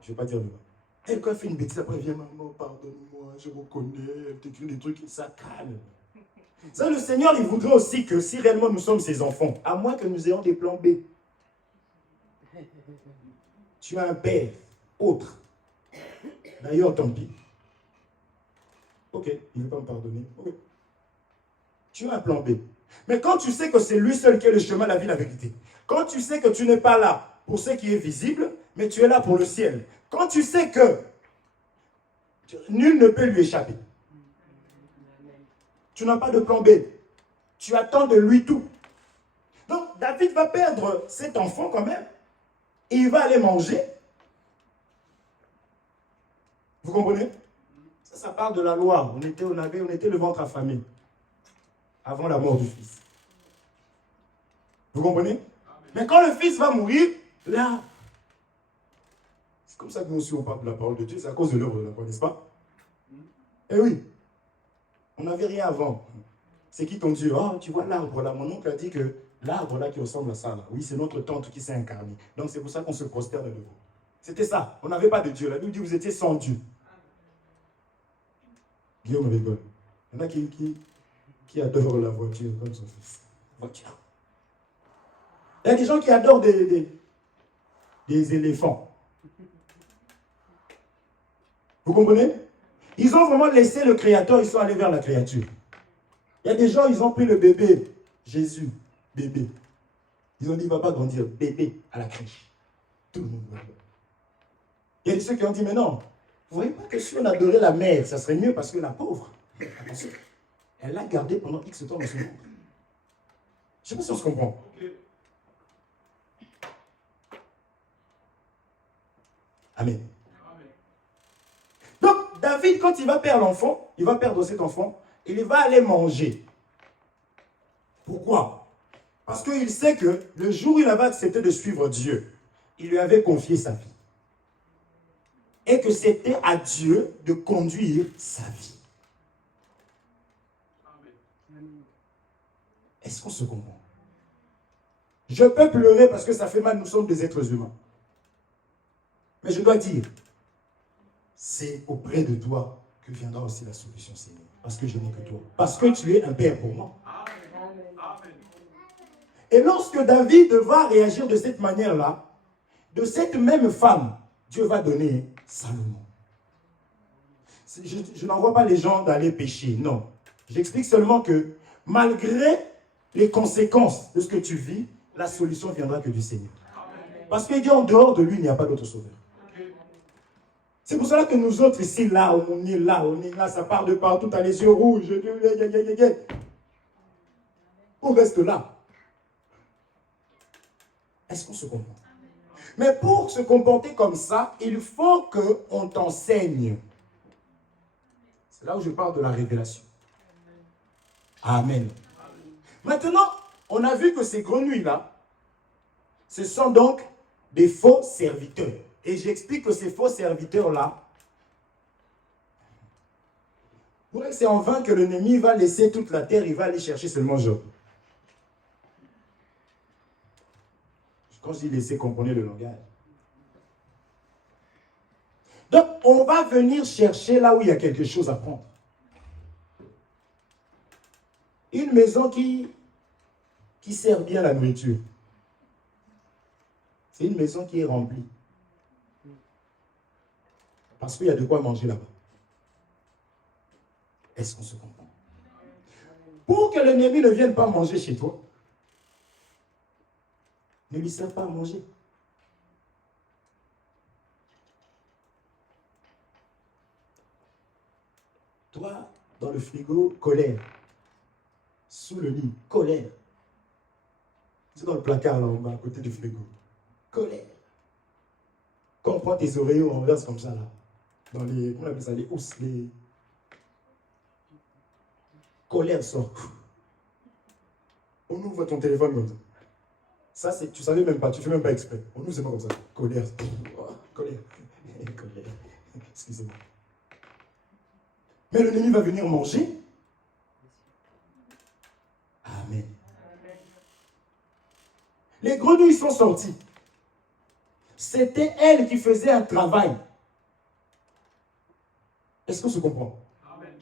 je ne vais pas dire non. Elle, quand elle fait une bêtise, après elle vient, maman, pardonne-moi, je reconnais, elle t'écrit des trucs, ça calme. Ça, le Seigneur, il voudrait aussi que si réellement nous sommes ses enfants, à moins que nous ayons des plans B. Tu as un père autre. D'ailleurs, tant pis. Ok, il ne veut pas me pardonner. Okay. Tu as un plan B. Mais quand tu sais que c'est lui seul qui est le chemin, la vie, la vérité. Quand tu sais que tu n'es pas là pour ce qui est visible, mais tu es là pour le ciel. Quand tu sais que nul ne peut lui échapper. Tu n'as pas de plan B. Tu attends de lui tout. Donc, David va perdre cet enfant quand même. Et il va aller manger. Vous comprenez? Ça parle de la loi. On était le ventre affamé. avant la mort du Fils. Vous comprenez? Mais quand le Fils va mourir, là, c'est comme ça que nous aussi on parle de la parole de Dieu, c'est à cause de l'œuvre de la croix, n'est-ce pas? Eh oui, on n'avait rien avant. C'est qui ton Dieu? Oh, tu vois l'arbre là, mon oncle a dit que l'arbre là qui ressemble à ça, là, oui, c'est notre tante qui s'est incarnée. Donc c'est pour ça qu'on se prosterne devant. C'était ça, on n'avait pas de Dieu. La Bible dit que vous étiez sans Dieu. Guillaume rigole. Il y en a qui adorent la voiture comme son fils. Voiture. Il y a des gens qui adorent des éléphants. Vous comprenez? Ils ont vraiment laissé le Créateur, ils sont allés vers la créature. Il y a des gens, ils ont pris le bébé, Jésus, bébé. Ils ont dit, il ne va pas grandir, bébé, à la crèche. Tout le monde va. Il y a ceux qui ont dit, mais non, vous ne voyez pas que si on adorait la mère, ça serait mieux parce que la pauvre, attention, elle l'a gardé pendant X temps dans son ventre. Je ne sais pas si on se comprend. Amen. Donc, David, quand il va perdre l'enfant, il va perdre cet enfant, il va aller manger. Pourquoi? Parce qu'il sait que le jour où il avait accepté de suivre Dieu, il lui avait confié sa vie. Et que c'était à Dieu de conduire sa vie. Est-ce qu'on se comprend? Je peux pleurer parce que ça fait mal, nous sommes des êtres humains. Mais je dois dire, c'est auprès de toi que viendra aussi la solution, Seigneur. Parce que je n'ai que toi. Parce que tu es un père pour moi. Et lorsque David va réagir de cette manière-là, de cette même femme, Dieu va donner Salomon. Je n'envoie pas les gens d'aller pécher, non. J'explique seulement que malgré les conséquences de ce que tu vis, la solution viendra que du Seigneur. Parce qu'il dit en dehors de lui, il n'y a pas d'autre sauveur. C'est pour cela que nous autres ici, là, on est là, ça part de partout, t'as les yeux rouges, on reste là. Est-ce qu'on se comprend? Mais pour se comporter comme ça, il faut qu'on t'enseigne. C'est là où je parle de la révélation. Amen. Maintenant, on a vu que ces grenouilles-là, ce sont donc des faux serviteurs. Et j'explique que ces faux serviteurs-là, c'est en vain que l'ennemi va laisser toute la terre, il va aller chercher seulement Job. Quand je dis laisser, comprenez le langage. Donc, on va venir chercher là où il y a quelque chose à prendre. Une maison qui sert bien la nourriture. C'est une maison qui est remplie. Parce qu'il y a de quoi manger là-bas. Est-ce qu'on se comprend? Pour que l'ennemi ne vienne pas manger chez toi, ne lui sers pas à manger. Toi, dans le frigo, colère. Sous le lit, colère. C'est dans le placard là en bas, à côté du frigo. Colère. Quand on prend tes oreillers, on verse comme ça là. Dans les, comment on appelle ça, les housses, les... Colère sort. On ouvre ton téléphone comme ça. Ça, c'est, tu ne savais même pas, tu ne fais même pas exprès. On ouvre seulement comme ça. Colère. Oh, colère. Colère. Excusez-moi. Mais l'ennemi va venir manger. Amen. Les grenouilles sont sorties. C'était elles qui faisaient un travail. Est-ce qu'on se comprend?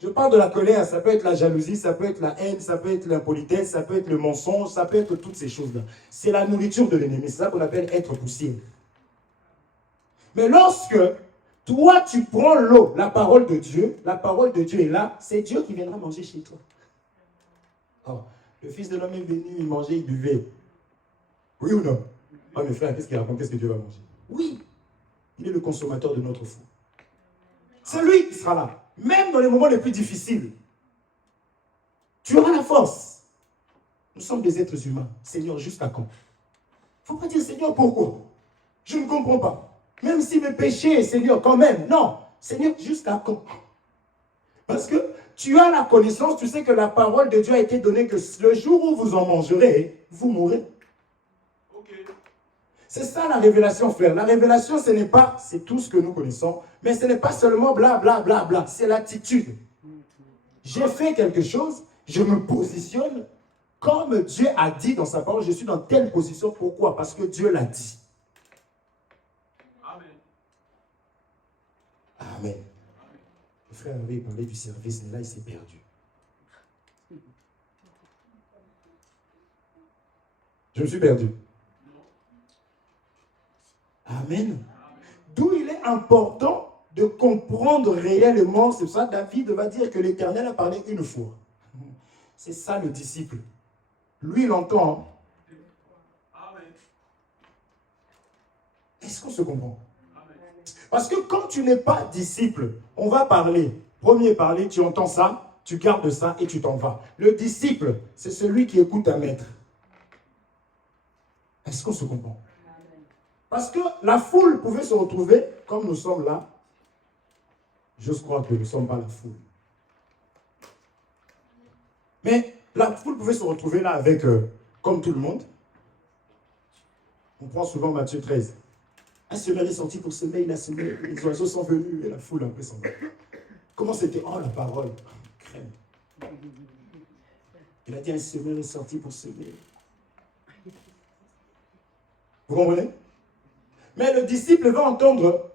Je parle de la colère, ça peut être la jalousie, ça peut être la haine, ça peut être l'impolitesse, ça peut être le mensonge, ça peut être toutes ces choses-là. C'est la nourriture de l'ennemi, c'est ça qu'on appelle être poussière. Mais lorsque toi tu prends l'eau, la parole de Dieu est là, c'est Dieu qui viendra manger chez toi. Oh, le Fils de l'homme est venu, il mangeait, il buvait. Oui ou non? Ah mes frères, qu'est-ce qu'il raconte? Qu'est-ce que Dieu va manger? Oui, il est le consommateur de notre foi. C'est lui qui sera là. Même dans les moments les plus difficiles, tu auras la force. Nous sommes des êtres humains. Seigneur, jusqu'à quand? Il ne faut pas dire, Seigneur, pourquoi? Je ne comprends pas. Même si mes péchés, Seigneur, quand même. Non. Seigneur, jusqu'à quand? Parce que tu as la connaissance, tu sais que la parole de Dieu a été donnée, que le jour où vous en mangerez, vous mourrez. C'est ça la révélation, frère. La révélation, ce n'est pas, c'est tout ce que nous connaissons, mais ce n'est pas seulement bla bla bla bla, c'est l'attitude. J'ai fait quelque chose, je me positionne comme Dieu a dit dans sa parole, je suis dans telle position. Pourquoi? Parce que Dieu l'a dit. Amen. Amen. Le frère avait parlé du service, mais là, il s'est perdu. Je me suis perdu. Amen. D'où il est important de comprendre réellement. C'est ça, David va dire que l'Éternel a parlé une fois. C'est ça le disciple. Lui, il entend. Est-ce qu'on se comprend? Parce que quand tu n'es pas disciple, on va parler. Premier parler, tu entends ça, tu gardes ça et tu t'en vas. Le disciple, c'est celui qui écoute un maître. Est-ce qu'on se comprend? Parce que la foule pouvait se retrouver, comme nous sommes là. Je crois que nous ne sommes pas la foule. Mais la foule pouvait se retrouver là avec, comme tout le monde. On prend souvent Matthieu 13. Un semeur est sorti pour semer, il a semé, les oiseaux sont venus et la foule après s'en va. Comment c'était? Oh, la parole. Crème. Il a dit un semeur est sorti pour semer. Vous comprenez? Mais le disciple va entendre.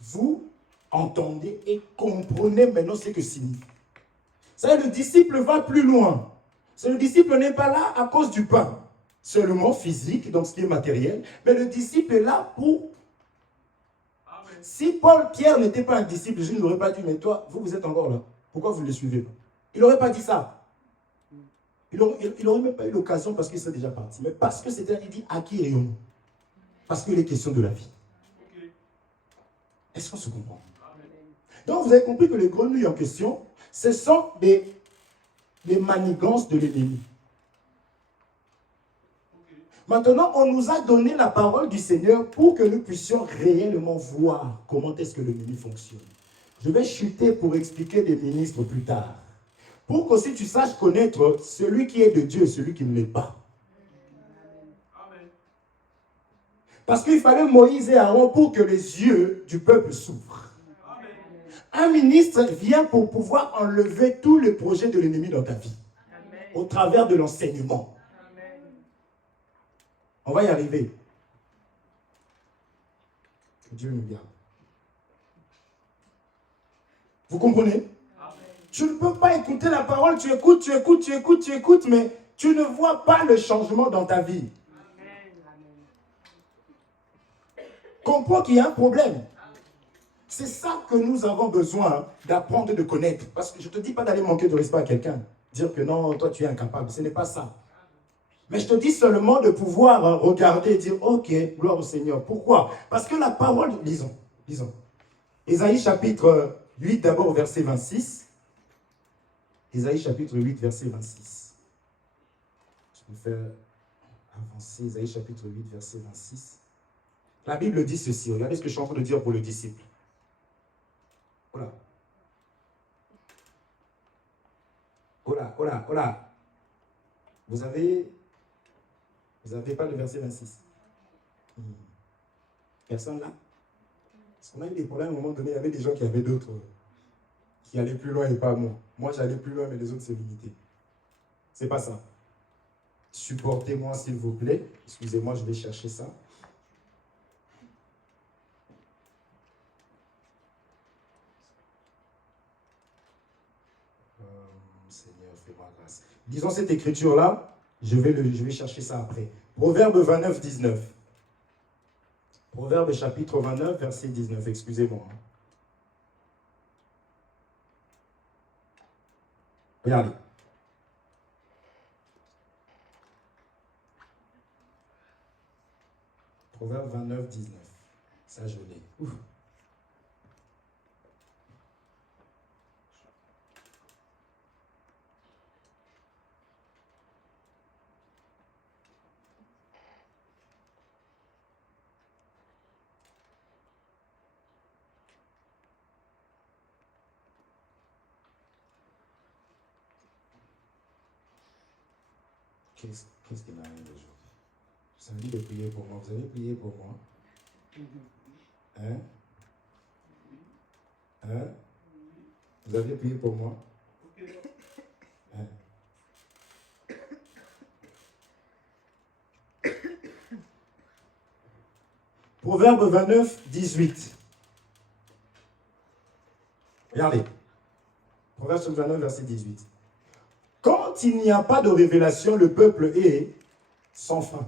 Vous entendez et comprenez maintenant ce que signifie. Ça, le disciple va plus loin. Le disciple n'est pas là à cause du pain, seulement physique, donc ce qui est matériel, mais le disciple est là pour... Amen. Si Pierre n'était pas un disciple, je ne l'aurais pas dit, mais toi, vous êtes encore là. Pourquoi vous ne le suivez pas? Il n'aurait pas dit ça. Il n'aurait même pas eu l'occasion parce qu'il serait déjà parti. Mais parce que c'était, il dit, à qui irions-nous? Parce qu'il est question de la vie. Est-ce qu'on se comprend? Donc vous avez compris que les grenouilles en question, ce sont des manigances de l'ennemi. Maintenant, on nous a donné la parole du Seigneur pour que nous puissions réellement voir comment est-ce que l'ennemi fonctionne. Je vais chuter pour expliquer des ministres plus tard. Pour qu'aussi tu saches connaître celui qui est de Dieu et celui qui ne l'est pas. Parce qu'il fallait Moïse et Aaron pour que les yeux du peuple s'ouvrent. Un ministre vient pour pouvoir enlever tous les projets de l'ennemi dans ta vie. Amen. Au travers de l'enseignement. On va y arriver. Que Dieu nous garde. Vous comprenez? Amen. Tu ne peux pas écouter la parole, tu écoutes, mais tu ne vois pas le changement dans ta vie. Amen. Comprends qu'il y a un problème. C'est ça que nous avons besoin d'apprendre, de connaître. Parce que je ne te dis pas d'aller manquer de respect à quelqu'un. Dire que non, toi tu es incapable. Ce n'est pas ça. Mais je te dis seulement de pouvoir regarder et dire, ok, gloire au Seigneur. Pourquoi? Parce que la parole, lisons. Ésaïe chapitre 8 d'abord, verset 26. Ésaïe chapitre 8, verset 26. Je peux faire avancer Ésaïe chapitre 8, verset 26. La Bible dit ceci. Regardez ce que je suis en train de dire pour le disciple. Voilà. Voilà. Vous avez pas le verset 26. Personne là? Parce qu'on a eu des problèmes à un moment donné, il y avait des gens qui avaient d'autres, qui allaient plus loin et pas moi. Moi j'allais plus loin, mais les autres c'est limité. C'est pas ça. Supportez-moi s'il vous plaît. Excusez-moi, je vais chercher ça. Seigneur, fais-moi grâce. Disons cette écriture-là, je vais chercher ça après. Proverbe 29, 19. Proverbe chapitre 29, verset 19, excusez-moi. Regardez. Proverbe 29, 19. Ça, je l'ai. Ouf. Qu'est-ce qu'il m'arrive aujourd'hui? Ça me dit de prier pour moi. Vous allez prier pour moi? Hein? Hein? Vous avez prié pour moi? Hein? Proverbe 29, 18. Regardez. Proverbe 29, verset 18. Quand il n'y a pas de révélation, le peuple est sans fin.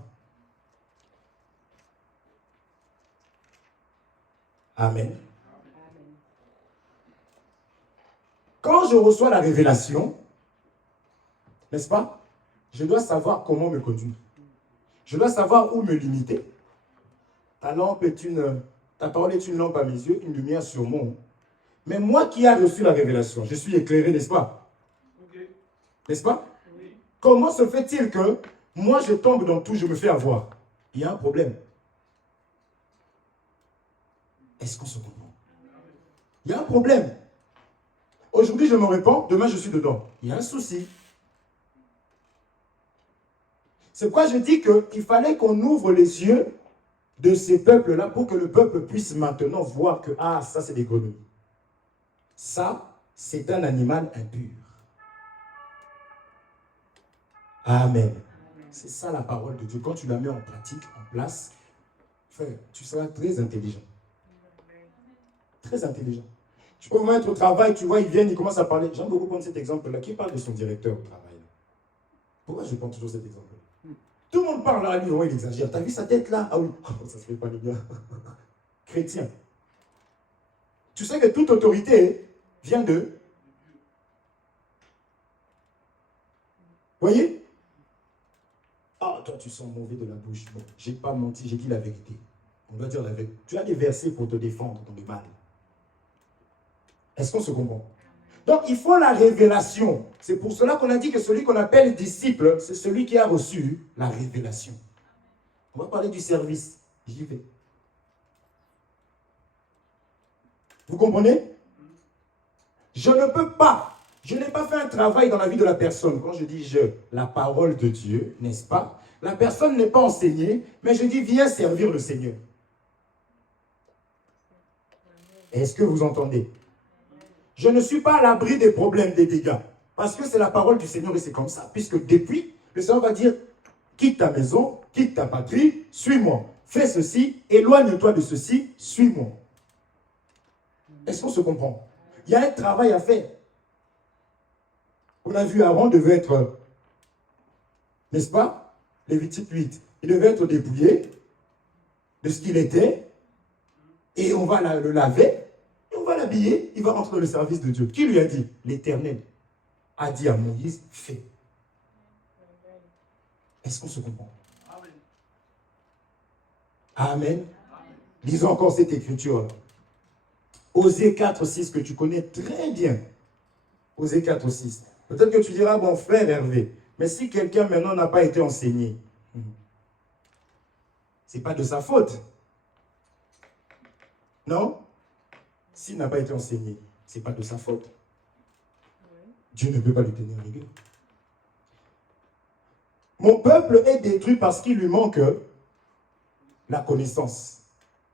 Amen. Quand je reçois la révélation, n'est-ce pas, je dois savoir comment me conduire. Je dois savoir où me limiter. Ta parole est une lampe à mes yeux, une lumière sur moi. Mais moi qui ai reçu la révélation, je suis éclairé, n'est-ce pas? N'est-ce pas? Oui. Comment se fait-il que moi je tombe dans tout, je me fais avoir? Il y a un problème. Est-ce qu'on se comprend? Il y a un problème. Aujourd'hui je me répands, demain je suis dedans. Il y a un souci. C'est pourquoi je dis qu'il fallait qu'on ouvre les yeux de ces peuples-là pour que le peuple puisse maintenant voir que, ah, ça c'est des grenouilles. Ça, c'est un animal impur. Amen. C'est ça la parole de Dieu. Quand tu la mets en pratique, en place, frère, tu seras très intelligent. Très intelligent. Tu peux vous mettre au travail, tu vois, ils viennent, ils commencent à parler. J'aime beaucoup prendre cet exemple-là. Qui parle de son directeur au travail? Pourquoi je prends toujours cet exemple-là? Tout le monde parle à lui, oh, il exagère. T'as vu sa tête là? Ah oui, oh, ça se fait pas les gars. Chrétien. Tu sais que toute autorité vient de... Voyez? Ah, toi, tu sens mauvais de la bouche. Bon, j'ai pas menti, j'ai dit la vérité. On doit dire la vérité. Tu as des versets pour te défendre dans le mal. Est-ce qu'on se comprend? Donc, il faut la révélation. C'est pour cela qu'on a dit que celui qu'on appelle disciple, c'est celui qui a reçu la révélation. On va parler du service. J'y vais. Vous comprenez? Je ne peux pas. Je n'ai pas fait un travail dans la vie de la personne. Quand je dis je, la parole de Dieu, n'est-ce pas? La personne n'est pas enseignée, mais je dis viens servir le Seigneur. Est-ce que vous entendez? Je ne suis pas à l'abri des problèmes, des dégâts. Parce que c'est la parole du Seigneur et c'est comme ça. Puisque depuis, le Seigneur va dire, quitte ta maison, quitte ta patrie, suis-moi. Fais ceci, éloigne-toi de ceci, suis-moi. Est-ce qu'on se comprend? Il y a un travail à faire. On a vu Aaron devait être, n'est-ce pas? Lévitique 8. Il devait être dépouillé de ce qu'il était. Et on va le laver. Et on va l'habiller. Il va rentrer dans le service de Dieu. Qui lui a dit? L'Éternel a dit à Moïse, fais. Est-ce qu'on se comprend? Amen. Amen. Lisons encore cette écriture. Osée 4, 6, que tu connais très bien. Osée 4, 6. Peut-être que tu diras, bon frère Hervé, mais si quelqu'un maintenant n'a pas été enseigné, c'est pas de sa faute. Non? S'il n'a pas été enseigné, c'est pas de sa faute. Dieu ne peut pas lui tenir rigueur. Mon peuple est détruit parce qu'il lui manque la connaissance.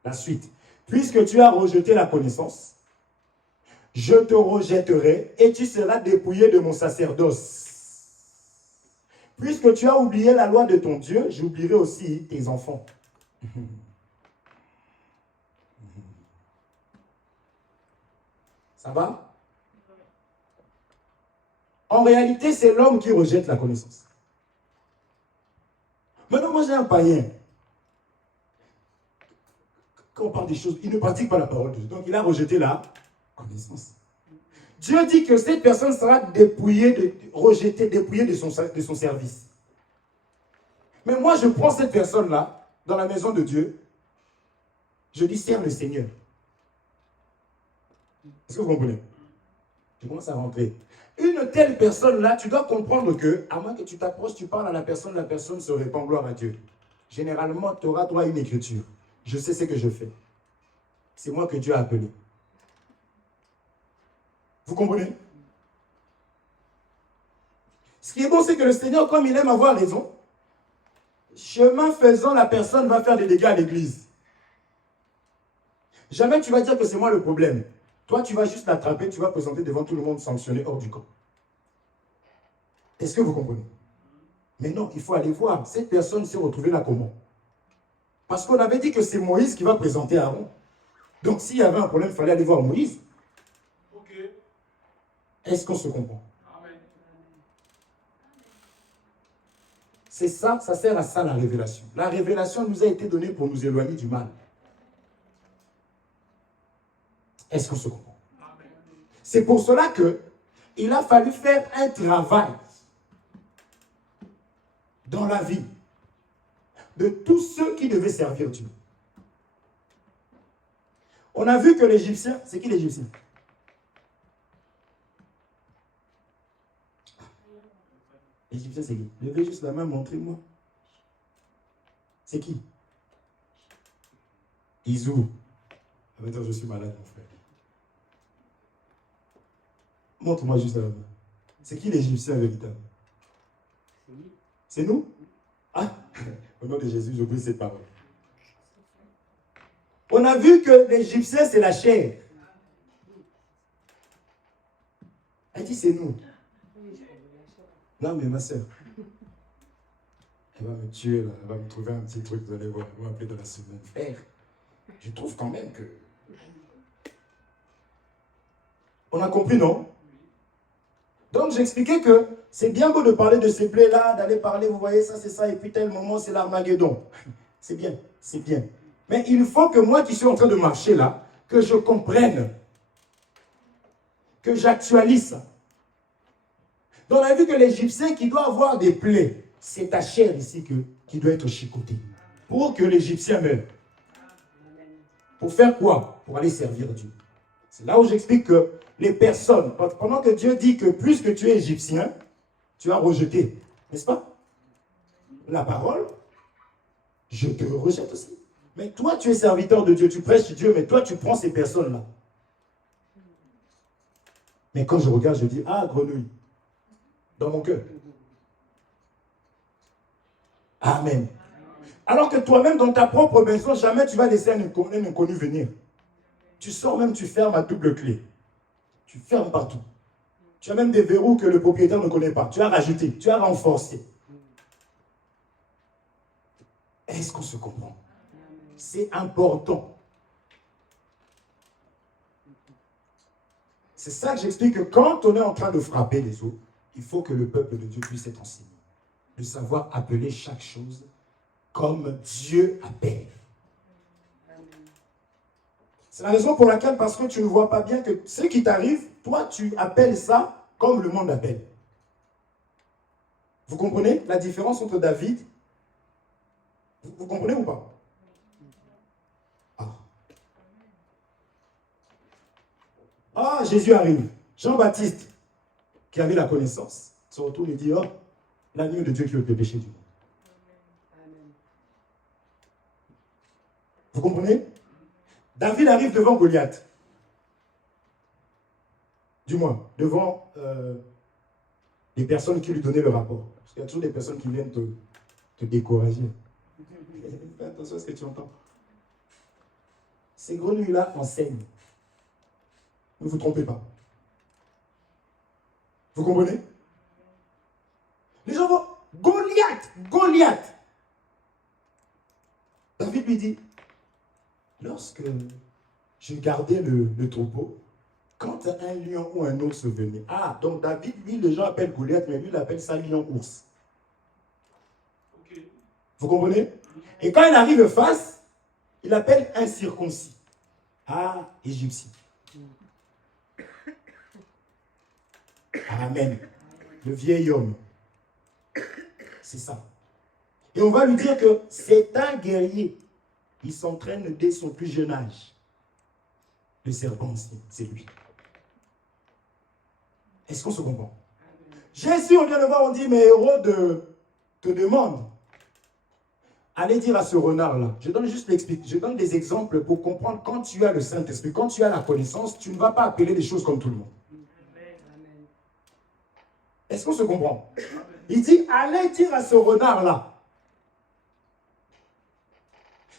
La suite. Puisque tu as rejeté la connaissance, je te rejetterai et tu seras dépouillé de mon sacerdoce. Puisque tu as oublié la loi de ton Dieu, j'oublierai aussi tes enfants. Ça va? En réalité, c'est l'homme qui rejette la connaissance. Maintenant, moi j'ai un païen. Quand on parle des choses, il ne pratique pas la parole de Dieu. Donc il a rejeté la connaissance. Dieu dit que cette personne sera dépouillée, rejetée, dépouillée de son service. Mais moi, je prends cette personne-là, dans la maison de Dieu, je dis, serve le Seigneur. Est-ce que vous comprenez? Je commence à rentrer. Une telle personne-là, tu dois comprendre que, à moins que tu t'approches, tu parles à la personne se répand, gloire à Dieu. Généralement, tu auras droit à une écriture. Je sais ce que je fais. C'est moi que Dieu a appelé. Vous comprenez? Ce qui est bon, c'est que le Seigneur, comme il aime avoir raison, chemin faisant, la personne va faire des dégâts à l'église. Jamais tu vas dire que c'est moi le problème. Toi, tu vas juste l'attraper, tu vas présenter devant tout le monde sanctionné hors du camp. Est-ce que vous comprenez? Mais non, il faut aller voir. Cette personne s'est retrouvée là comment? Parce qu'on avait dit que c'est Moïse qui va présenter Aaron. Donc s'il y avait un problème, il fallait aller voir Moïse. Okay. Est-ce qu'on se comprend? Amen. C'est ça, ça sert à ça la révélation. La révélation nous a été donnée pour nous éloigner du mal. Est-ce qu'on se comprend? C'est pour cela qu'il a fallu faire un travail dans la vie de tous ceux qui devaient servir Dieu. On a vu que l'Égyptien, c'est qui l'Égyptien? L'Égyptien, c'est qui? Levez juste la main, montrez-moi. C'est qui? Isou. Ça veut dire je suis malade, mon frère. Montre-moi juste la main. C'est qui l'Égyptien véritable? C'est nous? Ah, au nom de Jésus, j'oublie cette parole. On a vu que l'Égyptien, c'est la chair. Elle dit, c'est nous. Non, mais ma soeur, elle va me tuer, là. Elle va me trouver un petit truc, vous allez voir. Elle va m'appeler dans la semaine. Frère, je trouve quand même que... On a compris, non? Donc, j'expliquais que c'est bien beau de parler de ces plaies-là, d'aller parler, vous voyez, ça, c'est ça, et puis tel moment, c'est l'Armageddon. C'est bien, c'est bien. Mais il faut que moi qui suis en train de marcher là, que je comprenne, que j'actualise ça. Donc, on a vu que l'Égyptien qui doit avoir des plaies, c'est ta chair ici qui doit être chicotée. Pour que l'Égyptien meure. Pour faire quoi? Pour aller servir Dieu. C'est là où j'explique que les personnes, pendant que Dieu dit que plus que tu es égyptien, tu as rejeté, n'est-ce pas? La parole, je te rejette aussi. Mais toi, tu es serviteur de Dieu, tu prêches Dieu, mais toi, tu prends ces personnes-là. Mais quand je regarde, je dis, ah, grenouille, dans mon cœur. Amen. Alors que toi-même, dans ta propre maison, jamais tu vas laisser un inconnu venir. Tu sors même, tu fermes à double clé. Tu fermes partout. Tu as même des verrous que le propriétaire ne connaît pas. Tu as rajouté, tu as renforcé. Est-ce qu'on se comprend? C'est important. C'est ça que j'explique que quand on est en train de frapper les autres, il faut que le peuple de Dieu puisse être enseigné. De savoir appeler chaque chose comme Dieu appelle. C'est la raison pour laquelle, parce que tu ne vois pas bien que ce qui t'arrive, toi, tu appelles ça comme le monde appelle. Vous comprenez la différence entre David? Vous comprenez ou pas? Ah, Jésus arrive. Jean-Baptiste, qui avait la connaissance, se retourne et dit, oh, l'agneau de Dieu qui ôte le péché du monde. Vous comprenez? David arrive devant Goliath. Du moins, devant les personnes qui lui donnaient le rapport. Parce qu'il y a toujours des personnes qui viennent te décourager. Fais attention à ce que tu entends. Ces grenouilles-là enseignent. Ne vous trompez pas. Vous comprenez? Les gens vont, Goliath, Goliath. David lui dit, lorsque je gardais le troupeau, quand un lion ou un ours venait, ah, donc David, lui, les gens appellent Goliath, mais lui, il appelle ça lion-ours. Okay. Vous comprenez? Et quand il arrive face, il appelle incirconcis. Ah, Égyptien. Amen. Le vieil homme. C'est ça. Et on va lui dire que c'est un guerrier. Il s'entraîne dès son plus jeune âge. Le serpent, c'est lui. Est-ce qu'on se comprend? Jésus, on vient le voir, on dit, mais Hérode te demande. Allez dire à ce renard-là. Je donne juste l'explication. Je donne des exemples pour comprendre quand tu as le Saint-Esprit, quand tu as la connaissance, tu ne vas pas appeler les choses comme tout le monde. Est-ce qu'on se comprend? Il dit, allez dire à ce renard-là.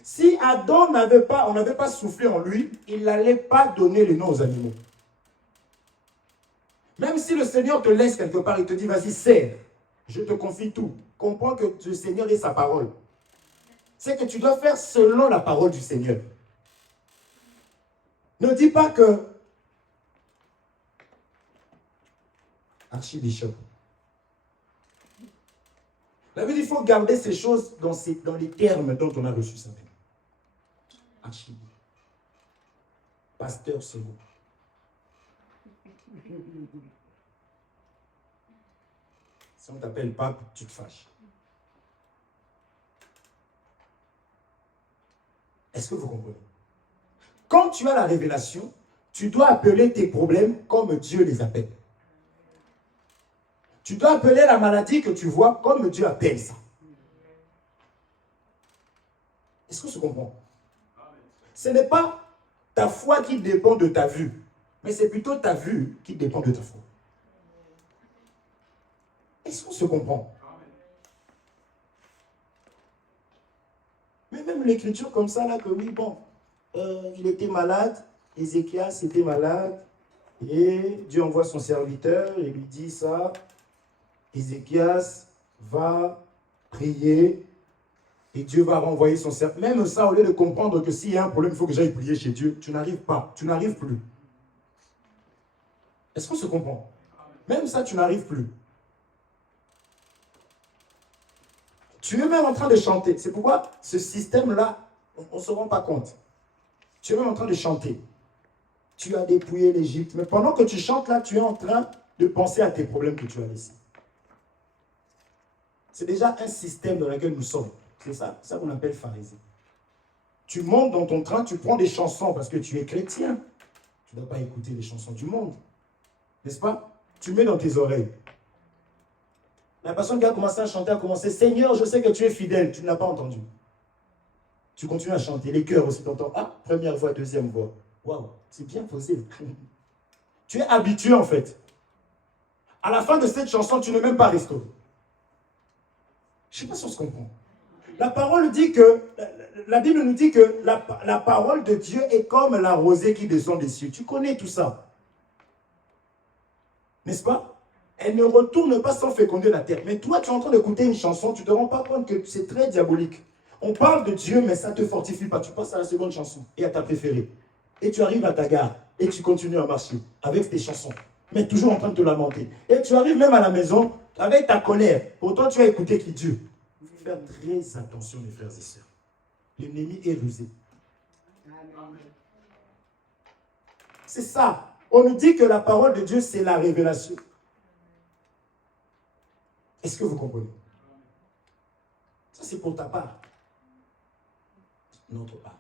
Si Adam on n'avait pas soufflé en lui, il n'allait pas donner les noms aux animaux. Même si le Seigneur te laisse quelque part, il te dit, vas-y, serre, je te confie tout. Comprends que le Seigneur est sa parole. C'est que tu dois faire selon la parole du Seigneur. Ne dis pas que archibishop. La Bible, il faut garder ces choses dans les termes dont on a reçu ça. Archibishop. Pasteur second. Si on t'appelle pape, tu te fâches. Est-ce que vous comprenez? Quand tu as la révélation, tu dois appeler tes problèmes comme Dieu les appelle. Tu dois appeler la maladie que tu vois comme Dieu appelle ça. Est-ce qu'on se comprend? Ce n'est pas ta foi qui dépend de ta vue, mais c'est plutôt ta vue qui dépend de ta foi. Est-ce qu'on se comprend? Mais même l'écriture comme ça, là, que oui, bon, il était malade, Ézéchias était malade, et Dieu envoie son serviteur et lui dit ça, Ézéchias va prier, et Dieu va renvoyer son serviteur. Même ça, au lieu de comprendre que s'il y a un problème, il faut que j'aille prier chez Dieu, tu n'arrives pas, tu n'arrives plus. Est-ce qu'on se comprend? Même ça, tu n'arrives plus. Tu es même en train de chanter. C'est pourquoi ce système-là, on ne se rend pas compte. Tu es même en train de chanter. Tu as dépouillé l'Égypte. Mais pendant que tu chantes là, tu es en train de penser à tes problèmes que tu as laissés. C'est déjà un système dans lequel nous sommes. C'est ça qu'on appelle pharisien. Tu montes dans ton train, tu prends des chansons parce que tu es chrétien. Tu ne dois pas écouter les chansons du monde. N'est-ce pas? Tu mets dans tes oreilles. La personne qui a commencé à chanter a commencé, Seigneur, je sais que tu es fidèle. Tu ne l'as pas entendu. Tu continues à chanter. Les chœurs aussi, tu entends. Ah, première voix, deuxième voix. Waouh, c'est bien posé. Tu es habitué en fait. À la fin de cette chanson, tu n'es même pas restauré. Je ne sais pas si on se comprend. La parole dit que, la Bible nous dit que la parole de Dieu est comme la rosée qui descend des cieux. Tu connais tout ça. N'est-ce pas? Elle ne retourne pas sans féconder la terre. Mais toi, tu es en train d'écouter une chanson, tu ne te rends pas compte que c'est très diabolique. On parle de Dieu, mais ça ne te fortifie pas. Tu passes à la seconde chanson et à ta préférée. Et tu arrives à ta gare et tu continues à marcher avec tes chansons, mais toujours en train de te lamenter. Et tu arrives même à la maison avec ta colère. Pourtant, tu as écouté qui Dieu. Il faut faire très attention, mes frères et sœurs. L'ennemi est rusé. C'est ça. On nous dit que la parole de Dieu, c'est la révélation. Est-ce que vous comprenez? Ça, c'est pour ta part. Notre part.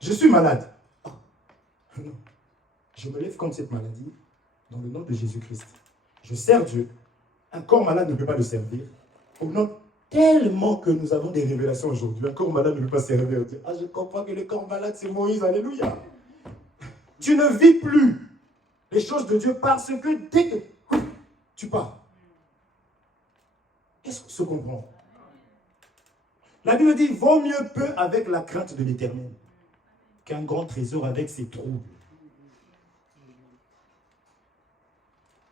Je suis malade. Oh, non. Je me lève contre cette maladie dans le nom de Jésus-Christ. Je sers Dieu. Un corps malade ne peut pas le servir. Au nom tellement que nous avons des révélations aujourd'hui. Un corps malade ne peut pas servir Dieu. Ah, je comprends que le corps malade, c'est Moïse. Alléluia. Tu ne vis plus les choses de Dieu parce que dès que tu pars. Est-ce qu'on se comprend? La Bible dit, vaut mieux peu avec la crainte de l'Éternel qu'un grand trésor avec ses troubles.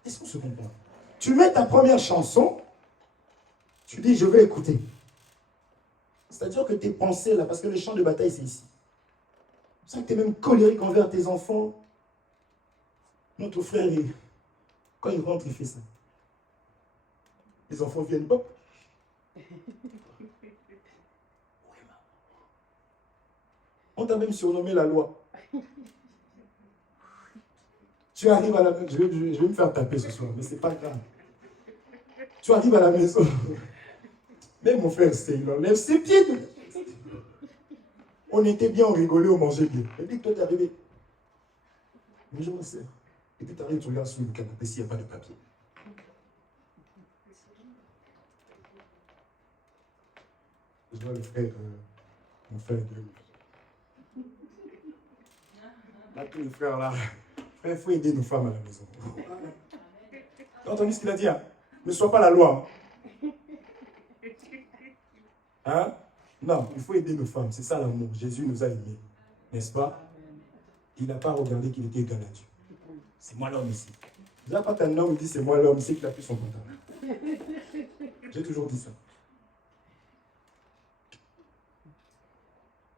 Est-ce qu'on se comprend? Tu mets ta première chanson, tu dis, je vais écouter. C'est-à-dire que tes pensées là, parce que le champ de bataille, c'est ici. C'est ça que tu es même colérique envers tes enfants. Notre frère, quand il rentre, il fait ça. Les enfants viennent, hop. On t'a même surnommé la loi. Tu arrives à la maison, je vais me faire taper ce soir, mais c'est pas grave. Tu arrives à la maison, même mon frère, il enlève ses pieds. On était bien, on rigolait, on mangeait bien. Et puis toi, t'es arrivé. Mais je me sers. Et puis tu arrives, tu regardes sur le canapé s'il n'y a pas de papier. Je vois le frère, mon frère de... Là, tous les frères là, frère, il faut aider nos femmes à la maison. Tu as entendu ce qu'il a dit, hein? Ne sois pas la loi. Hein? Non, il faut aider nos femmes. C'est ça l'amour. Jésus nous a aimés. N'est-ce pas? Il n'a pas regardé qu'il était égal à Dieu. C'est moi l'homme ici. Déjà, quand un homme dit c'est moi l'homme, c'est qu'il a pris son pantalon. J'ai toujours dit ça.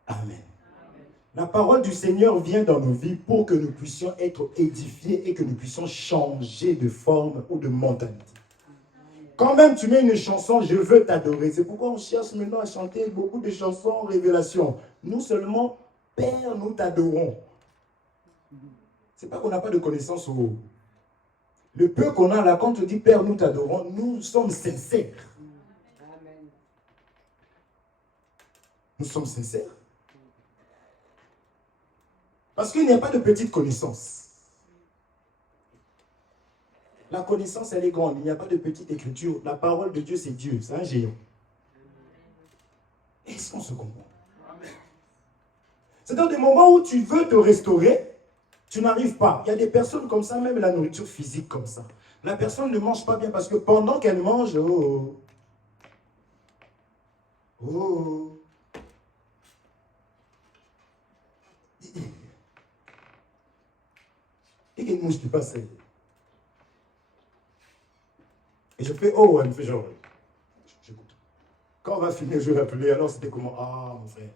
Amen. La parole du Seigneur vient dans nos vies pour que nous puissions être édifiés et que nous puissions changer de forme ou de mentalité. Quand même tu mets une chanson, je veux t'adorer. C'est pourquoi on cherche maintenant à chanter beaucoup de chansons révélation. Nous seulement, Père, nous t'adorons. C'est pas qu'on n'a pas de connaissance au... Le peu qu'on a là, quand on dit Père, nous t'adorons, nous sommes sincères. Nous sommes sincères. Parce qu'il n'y a pas de petite connaissance. La connaissance, elle est grande. Il n'y a pas de petite écriture. La parole de Dieu, c'est Dieu. C'est un géant. Est-ce qu'on se comprend? C'est dans des moments où tu veux te restaurer, tu n'arrives pas. Il y a des personnes comme ça, même la nourriture physique comme ça. La personne ne mange pas bien parce que pendant qu'elle mange, et qu'il mouche qui passe. Et je fais, oh, elle me fait genre, j'écoute. Quand on va finir, je vais l'appeler, alors c'était comment? Ah, mon frère.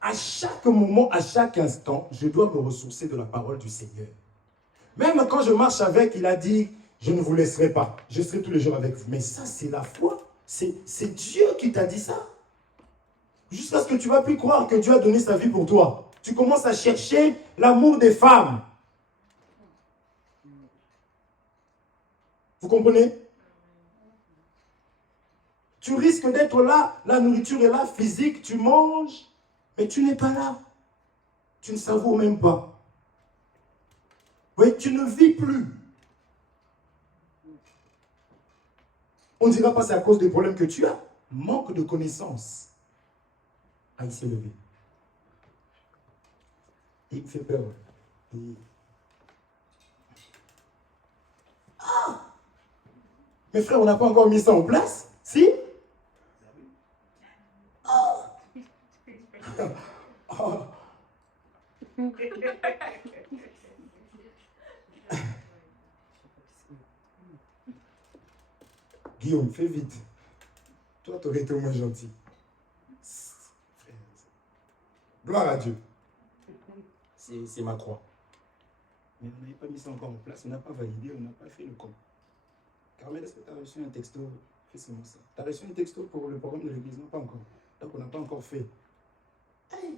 À chaque moment, à chaque instant, je dois me ressourcer de la parole du Seigneur. Même quand je marche avec, il a dit, je ne vous laisserai pas, je serai tous les jours avec vous. Mais ça, c'est la foi. C'est Dieu qui t'a dit ça. Jusqu'à ce que tu vas plus croire que Dieu a donné sa vie pour toi. Tu commences à chercher l'amour des femmes. Vous comprenez? Tu risques d'être là, la nourriture est là, physique, tu manges, mais tu n'es pas là. Tu ne savoures même pas. Oui, tu ne vis plus. On ne dira pas c'est à cause des problèmes que tu as. Manque de connaissances. Ah, il s'est levé. Il me fait peur. Ah! Mes frères, on n'a pas encore mis ça en place? Si? Ah! Oh. Guillaume, fais vite. Toi, tu aurais été au moins gentil. Gloire à Dieu. C'est ma croix. Mais on n'avait pas mis ça encore en place, on n'a pas validé, on n'a pas fait le compte. Carmel, est-ce que tu as reçu un texto? Fais-moi ça. Tu as reçu un texto pour le programme de l'église? Non, pas encore. Donc on n'a pas encore fait. Hey.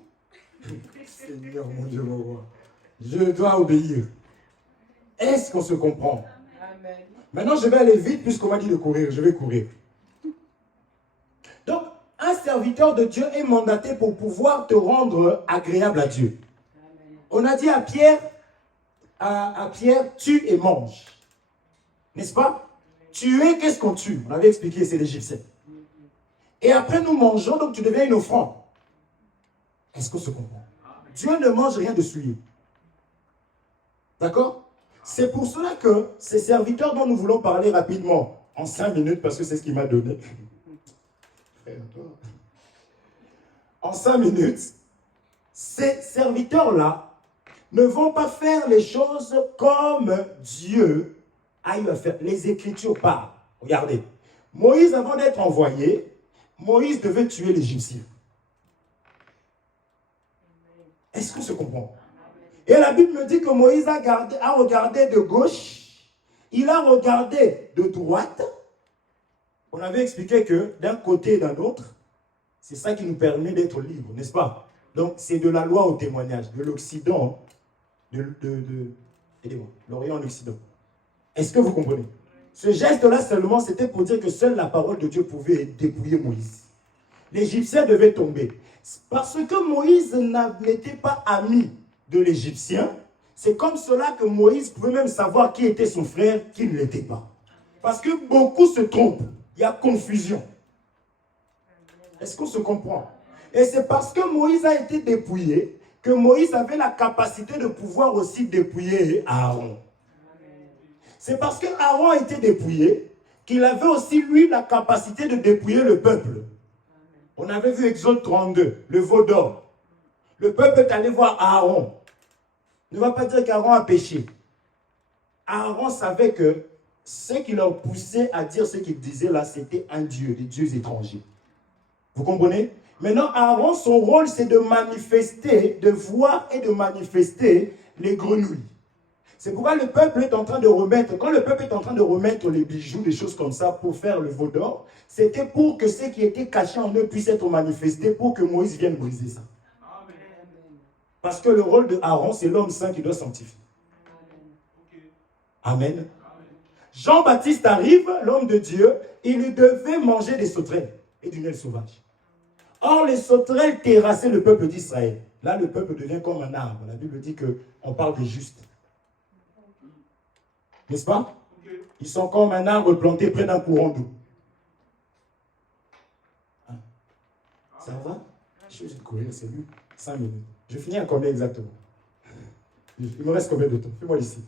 Seigneur, mon Dieu, mon roi. Je dois obéir. Est-ce qu'on se comprend? Amen. Maintenant, je vais aller vite puisqu'on m'a dit de courir. Je vais courir. Donc, un serviteur de Dieu est mandaté pour pouvoir te rendre agréable à Dieu. Amen. On a dit à Pierre, tue et mange. N'est-ce pas? Tuer, qu'est-ce qu'on tue? On avait expliqué, c'est l'Égyptien. Et après, nous mangeons, donc tu deviens une offrande. Est-ce qu'on se comprend? Dieu ne mange rien de souillé. D'accord? C'est pour cela que ces serviteurs dont nous voulons parler rapidement, en 5 minutes, parce que c'est ce qu'il m'a donné. En 5 minutes, ces serviteurs-là ne vont pas faire les choses comme Dieu a eu à faire. Les Écritures parlent. Regardez. Moïse, avant d'être envoyé, Moïse devait tuer l'Égyptien. Est-ce qu'on se comprend? Et la Bible me dit que Moïse a regardé de gauche, il a regardé de droite. On avait expliqué que d'un côté et d'un autre, c'est ça qui nous permet d'être libres, n'est-ce pas? Donc c'est de la loi au témoignage, de l'Occident, aidez-moi, l'Orient à l'Occident. Est-ce que vous comprenez? Ce geste-là seulement, c'était pour dire que seule la parole de Dieu pouvait dépouiller Moïse. L'Égyptien devait tomber. Parce que Moïse n'était pas ami de l'Égyptien, c'est comme cela que Moïse pouvait même savoir qui était son frère, qui ne l'était pas. Parce que beaucoup se trompent. Il y a confusion. Est-ce qu'on se comprend? Et c'est parce que Moïse a été dépouillé que Moïse avait la capacité de pouvoir aussi dépouiller Aaron. C'est parce que Aaron a été dépouillé qu'il avait aussi, lui, la capacité de dépouiller le peuple. On avait vu Exode 32, le veau d'or. Le peuple est allé voir Aaron. Ne va pas dire qu'Aaron a péché. Aaron savait que ce qui leur poussait à dire ce qu'il disait là, c'était un dieu, des dieux étrangers. Vous comprenez? Maintenant, Aaron, son rôle, c'est de manifester, de voir et de manifester les grenouilles. C'est pourquoi le peuple est en train de remettre, quand le peuple est en train de remettre les bijoux, des choses comme ça, pour faire le veau d'or, c'était pour que ce qui était caché en eux puisse être manifesté, pour que Moïse vienne briser ça. Parce que le rôle de Aaron, c'est l'homme saint qui doit sanctifier. Amen. Jean-Baptiste arrive, l'homme de Dieu, il devait manger des sauterelles et du miel sauvage. Or, les sauterelles terrassaient le peuple d'Israël. Là, le peuple devient comme un arbre. La Bible dit qu'on parle des justes. N'est-ce pas? Ils sont comme un arbre planté près d'un courant d'eau. Ça va? Je vais courir, c'est lui. 5 minutes. Je finis à combien exactement? Il me reste combien de temps? Fais-moi ici.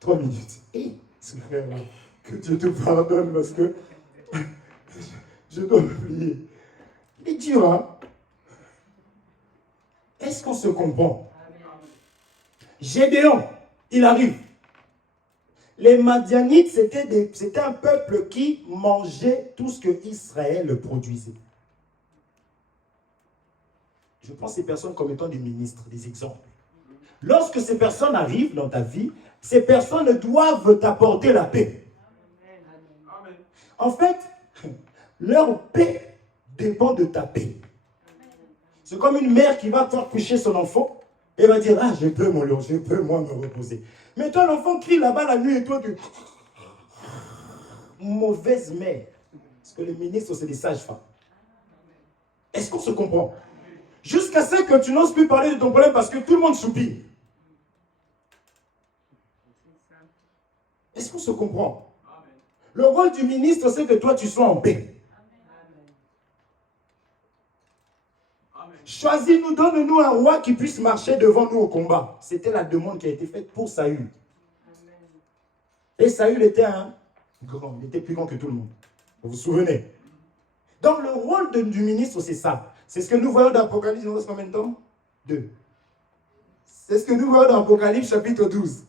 3 minutes. Et, ce frère-là, que Dieu te pardonne parce que je dois oublier. Il est dur, hein? Est-ce qu'on se comprend? Gédéon, il arrive. Les Madianites, c'était un peuple qui mangeait tout ce que Israël produisait. Je prends ces personnes comme étant des ministres, des exemples. Lorsque ces personnes arrivent dans ta vie, ces personnes doivent t'apporter la paix. En fait, leur paix dépend de ta paix. C'est comme une mère qui va faire coucher son enfant et va dire, ah, je peux moi me reposer. Mais toi, l'enfant crie là-bas la nuit et toi, tu... Mauvaise mère. Parce que les ministres, c'est des sages-femmes. Est-ce qu'on se comprend? Jusqu'à ce que tu n'oses plus parler de ton problème parce que tout le monde soupire. Est-ce qu'on se comprend? Le rôle du ministre, c'est que toi, tu sois en paix. Choisis-nous, donne-nous un roi qui puisse marcher devant nous au combat. C'était la demande qui a été faite pour Saül. Et Saül était un grand, il était plus grand que tout le monde. Vous vous souvenez? Donc le rôle du ministre, c'est ça. C'est ce que nous voyons dans Apocalypse, il nous reste combien de temps? 2. C'est ce que nous voyons dans Apocalypse chapitre 12.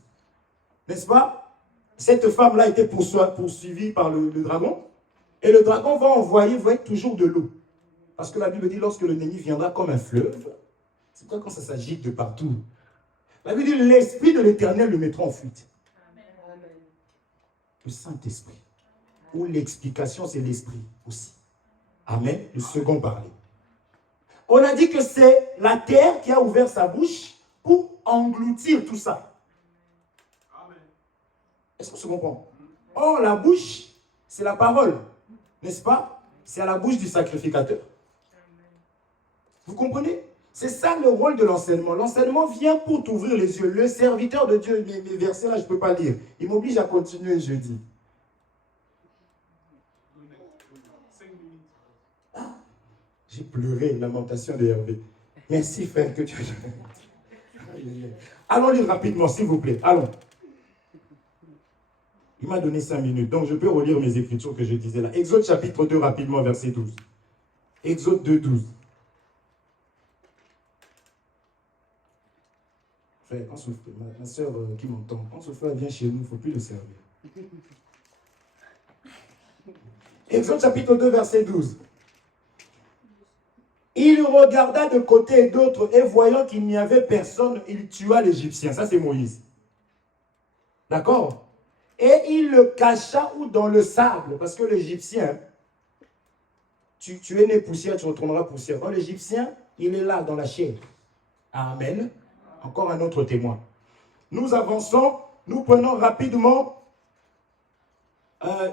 N'est-ce pas? Cette femme-là a été poursuivie par le dragon. Et le dragon va envoyer toujours de l'eau. Parce que la Bible dit, lorsque l'ennemi viendra comme un fleuve, c'est quoi quand ça s'agite de partout? La Bible dit, l'Esprit de l'Éternel le mettra en fuite. Le Saint-Esprit. Ou l'explication, c'est l'Esprit aussi. Amen. Le second parler. On a dit que c'est la terre qui a ouvert sa bouche pour engloutir tout ça. Est-ce qu'on se comprend? Or, la bouche, c'est la parole. N'est-ce pas? C'est à la bouche du sacrificateur. Vous comprenez? C'est ça le rôle de l'enseignement. L'enseignement vient pour t'ouvrir les yeux. Le serviteur de Dieu, mes versets là, je ne peux pas lire. Il m'oblige à continuer jeudi. Ah, j'ai pleuré, lamentation de Hervé. Merci frère que tu as... Allons lire rapidement, s'il vous plaît. Allons. Il m'a donné 5 minutes, donc je peux relire mes écritures que je disais là. Exode chapitre 2, rapidement, verset 12. Exode 2, 12. Frère, quand ma soeur qui m'entend, quand ce frère vient chez nous, il ne faut plus le servir. Exode chapitre 2, verset 12. Il regarda de côté et d'autre, et voyant qu'il n'y avait personne, il tua l'Égyptien. Ça, c'est Moïse. D'accord? Et il le cacha ou dans le sable, parce que l'Égyptien, tu es né poussière, tu retourneras poussière. Quand l'Égyptien, il est là, dans la chair. Amen. Encore un autre témoin. Nous avançons, nous prenons rapidement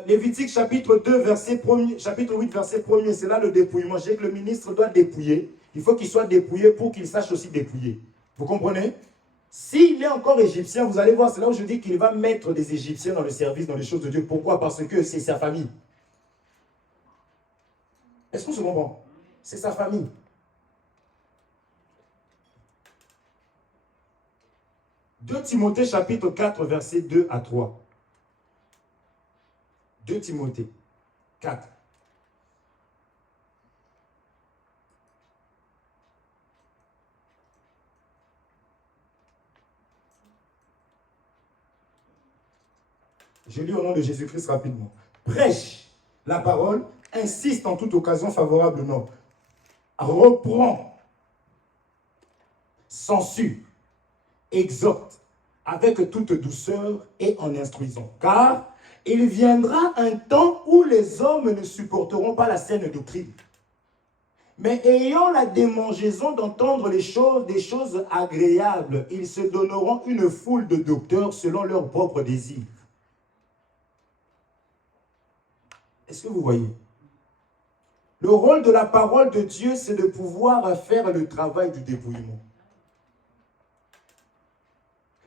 Lévitique chapitre 2, verset 1er, chapitre 8, verset 1er. C'est là le dépouillement. Je sais que le ministre doit dépouiller. Il faut qu'il soit dépouillé pour qu'il sache aussi dépouiller. Vous comprenez? S'il est encore égyptien, vous allez voir, c'est là où je dis qu'il va mettre des Égyptiens dans le service, dans les choses de Dieu. Pourquoi? Parce que c'est sa famille. Est-ce qu'on se comprend? C'est sa famille. 2 Timothée chapitre 4, versets 2 à 3. 2 Timothée 4. Je lis au nom de Jésus-Christ rapidement. Prêche la parole, insiste en toute occasion favorable ou non. Reprend, censure, exhorte avec toute douceur et en instruisant. Car il viendra un temps où les hommes ne supporteront pas la saine doctrine, mais ayant la démangeaison d'entendre des choses agréables, ils se donneront une foule de docteurs selon leurs propres désirs. Est-ce que vous voyez? Le rôle de la parole de Dieu, c'est de pouvoir faire le travail du dépouillement.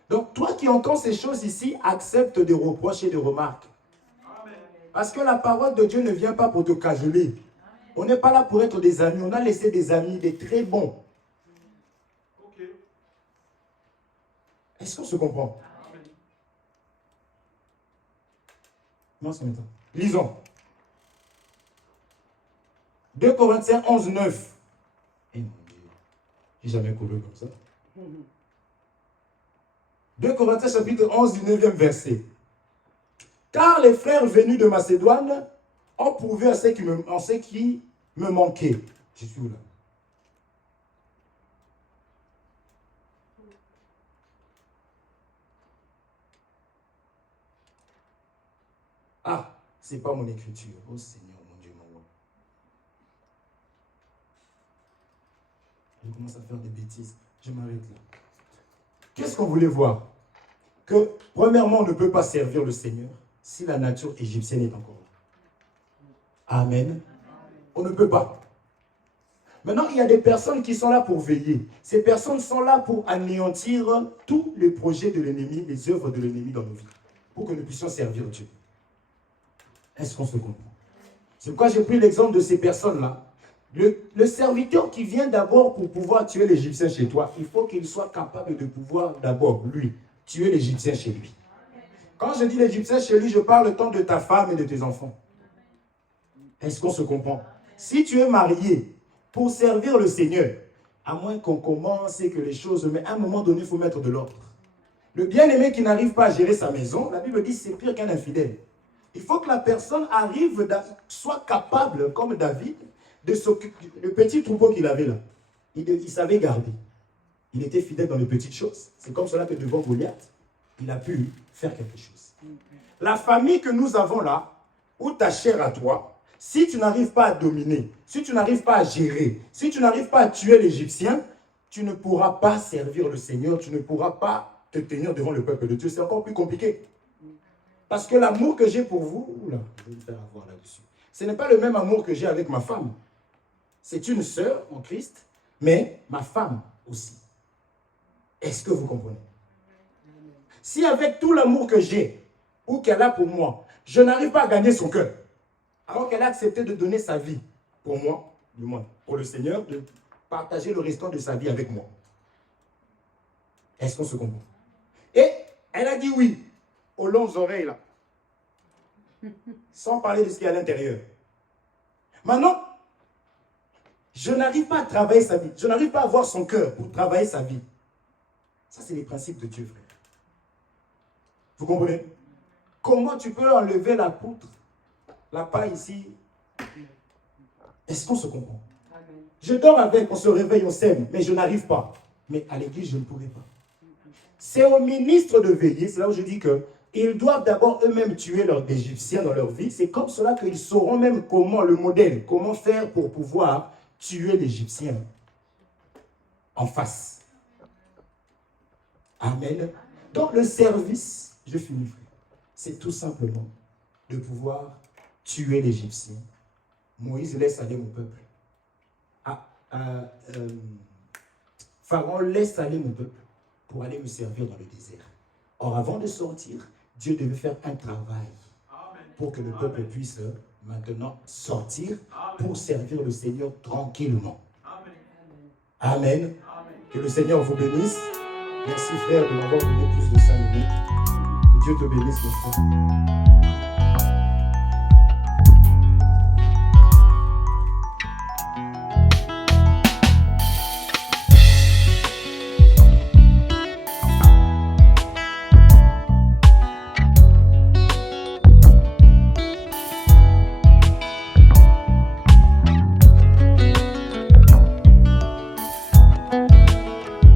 Donc, toi qui entends ces choses ici, accepte des reproches et des remarques. Parce que la parole de Dieu ne vient pas pour te cajoler. On n'est pas là pour être des amis. On a laissé des amis, des très bons. Est-ce qu'on se comprend? Non, c'est maintenant. Lisons. 2 Corinthiens 11, 9. Eh mon Dieu, j'ai jamais couru comme ça. 2 Corinthiens chapitre 11, du 9e verset. Car les frères venus de Macédoine ont prouvé en ce qui me manquait. Je suis où là? Ah, c'est pas mon écriture. Oh Seigneur, mon Dieu, mon roi. Je commence à faire des bêtises. Je m'arrête là. Qu'est-ce qu'on voulait voir? Que, premièrement, on ne peut pas servir le Seigneur si la nature égyptienne est encore là. Amen. On ne peut pas. Maintenant, il y a des personnes qui sont là pour veiller. Ces personnes sont là pour anéantir tous les projets de l'ennemi, les œuvres de l'ennemi dans nos vies, pour que nous puissions servir Dieu. Est-ce qu'on se comprend? C'est pourquoi j'ai pris l'exemple de ces personnes-là. Le serviteur qui vient d'abord pour pouvoir tuer l'Égyptien chez toi, il faut qu'il soit capable de pouvoir d'abord, lui, tuer l'Égyptien chez lui. Quand je dis l'Égyptien chez lui, je parle tant de ta femme et de tes enfants. Est-ce qu'on se comprend? Si tu es marié pour servir le Seigneur, à moins qu'on commence et que les choses... Mais à un moment donné, il faut mettre de l'ordre. Le bien-aimé qui n'arrive pas à gérer sa maison, la Bible dit c'est pire qu'un infidèle. Il faut que la personne arrive, soit capable, comme David, de s'occuper. Le petit troupeau qu'il avait là, il savait garder. Il était fidèle dans les petites choses. C'est comme cela que devant Goliath, il a pu faire quelque chose. La famille que nous avons là, ou ta chair à toi, si tu n'arrives pas à dominer, si tu n'arrives pas à gérer, si tu n'arrives pas à tuer l'Égyptien, tu ne pourras pas servir le Seigneur, tu ne pourras pas te tenir devant le peuple de Dieu. C'est encore plus compliqué. Parce que l'amour que j'ai pour vous, oula, je vais me faire avoir là-dessus. Ce n'est pas le même amour que j'ai avec ma femme. C'est une sœur en Christ, mais ma femme aussi. Est-ce que vous comprenez? Si avec tout l'amour que j'ai, ou qu'elle a pour moi, je n'arrive pas à gagner son cœur, alors qu'elle a accepté de donner sa vie pour moi, du moins pour le Seigneur, de partager le restant de sa vie avec moi. Est-ce qu'on se comprend? Et elle a dit oui, aux longues oreilles là, sans parler de ce qu'il y a à l'intérieur. Maintenant, je n'arrive pas à travailler sa vie, je n'arrive pas à avoir son cœur pour travailler sa vie. Ça, c'est les principes de Dieu, frère. Vous comprenez? Comment tu peux enlever la poutre, la paille ici? Est-ce qu'on se comprend? Je dors avec, on se réveille, on s'aime, mais je n'arrive pas. Mais à l'église, je ne pourrai pas. C'est aux ministres de veiller, c'est là où je dis que ils doivent d'abord eux-mêmes tuer leurs Égyptiens dans leur vie. C'est comme cela qu'ils sauront même comment, le modèle, comment faire pour pouvoir tuer l'Égyptien en face. Amen. Donc le service, je finis frère, c'est tout simplement de pouvoir tuer l'Égyptien. Moïse laisse aller mon peuple. Pharaon laisse aller mon peuple pour aller me servir dans le désert. Or avant de sortir, Dieu devait faire un travail pour que le peuple puisse maintenant sortir pour servir le Seigneur tranquillement. Amen. Que le Seigneur vous bénisse. Merci frère de m'avoir donné plus de 5 minutes. Que Dieu te bénisse mon frère.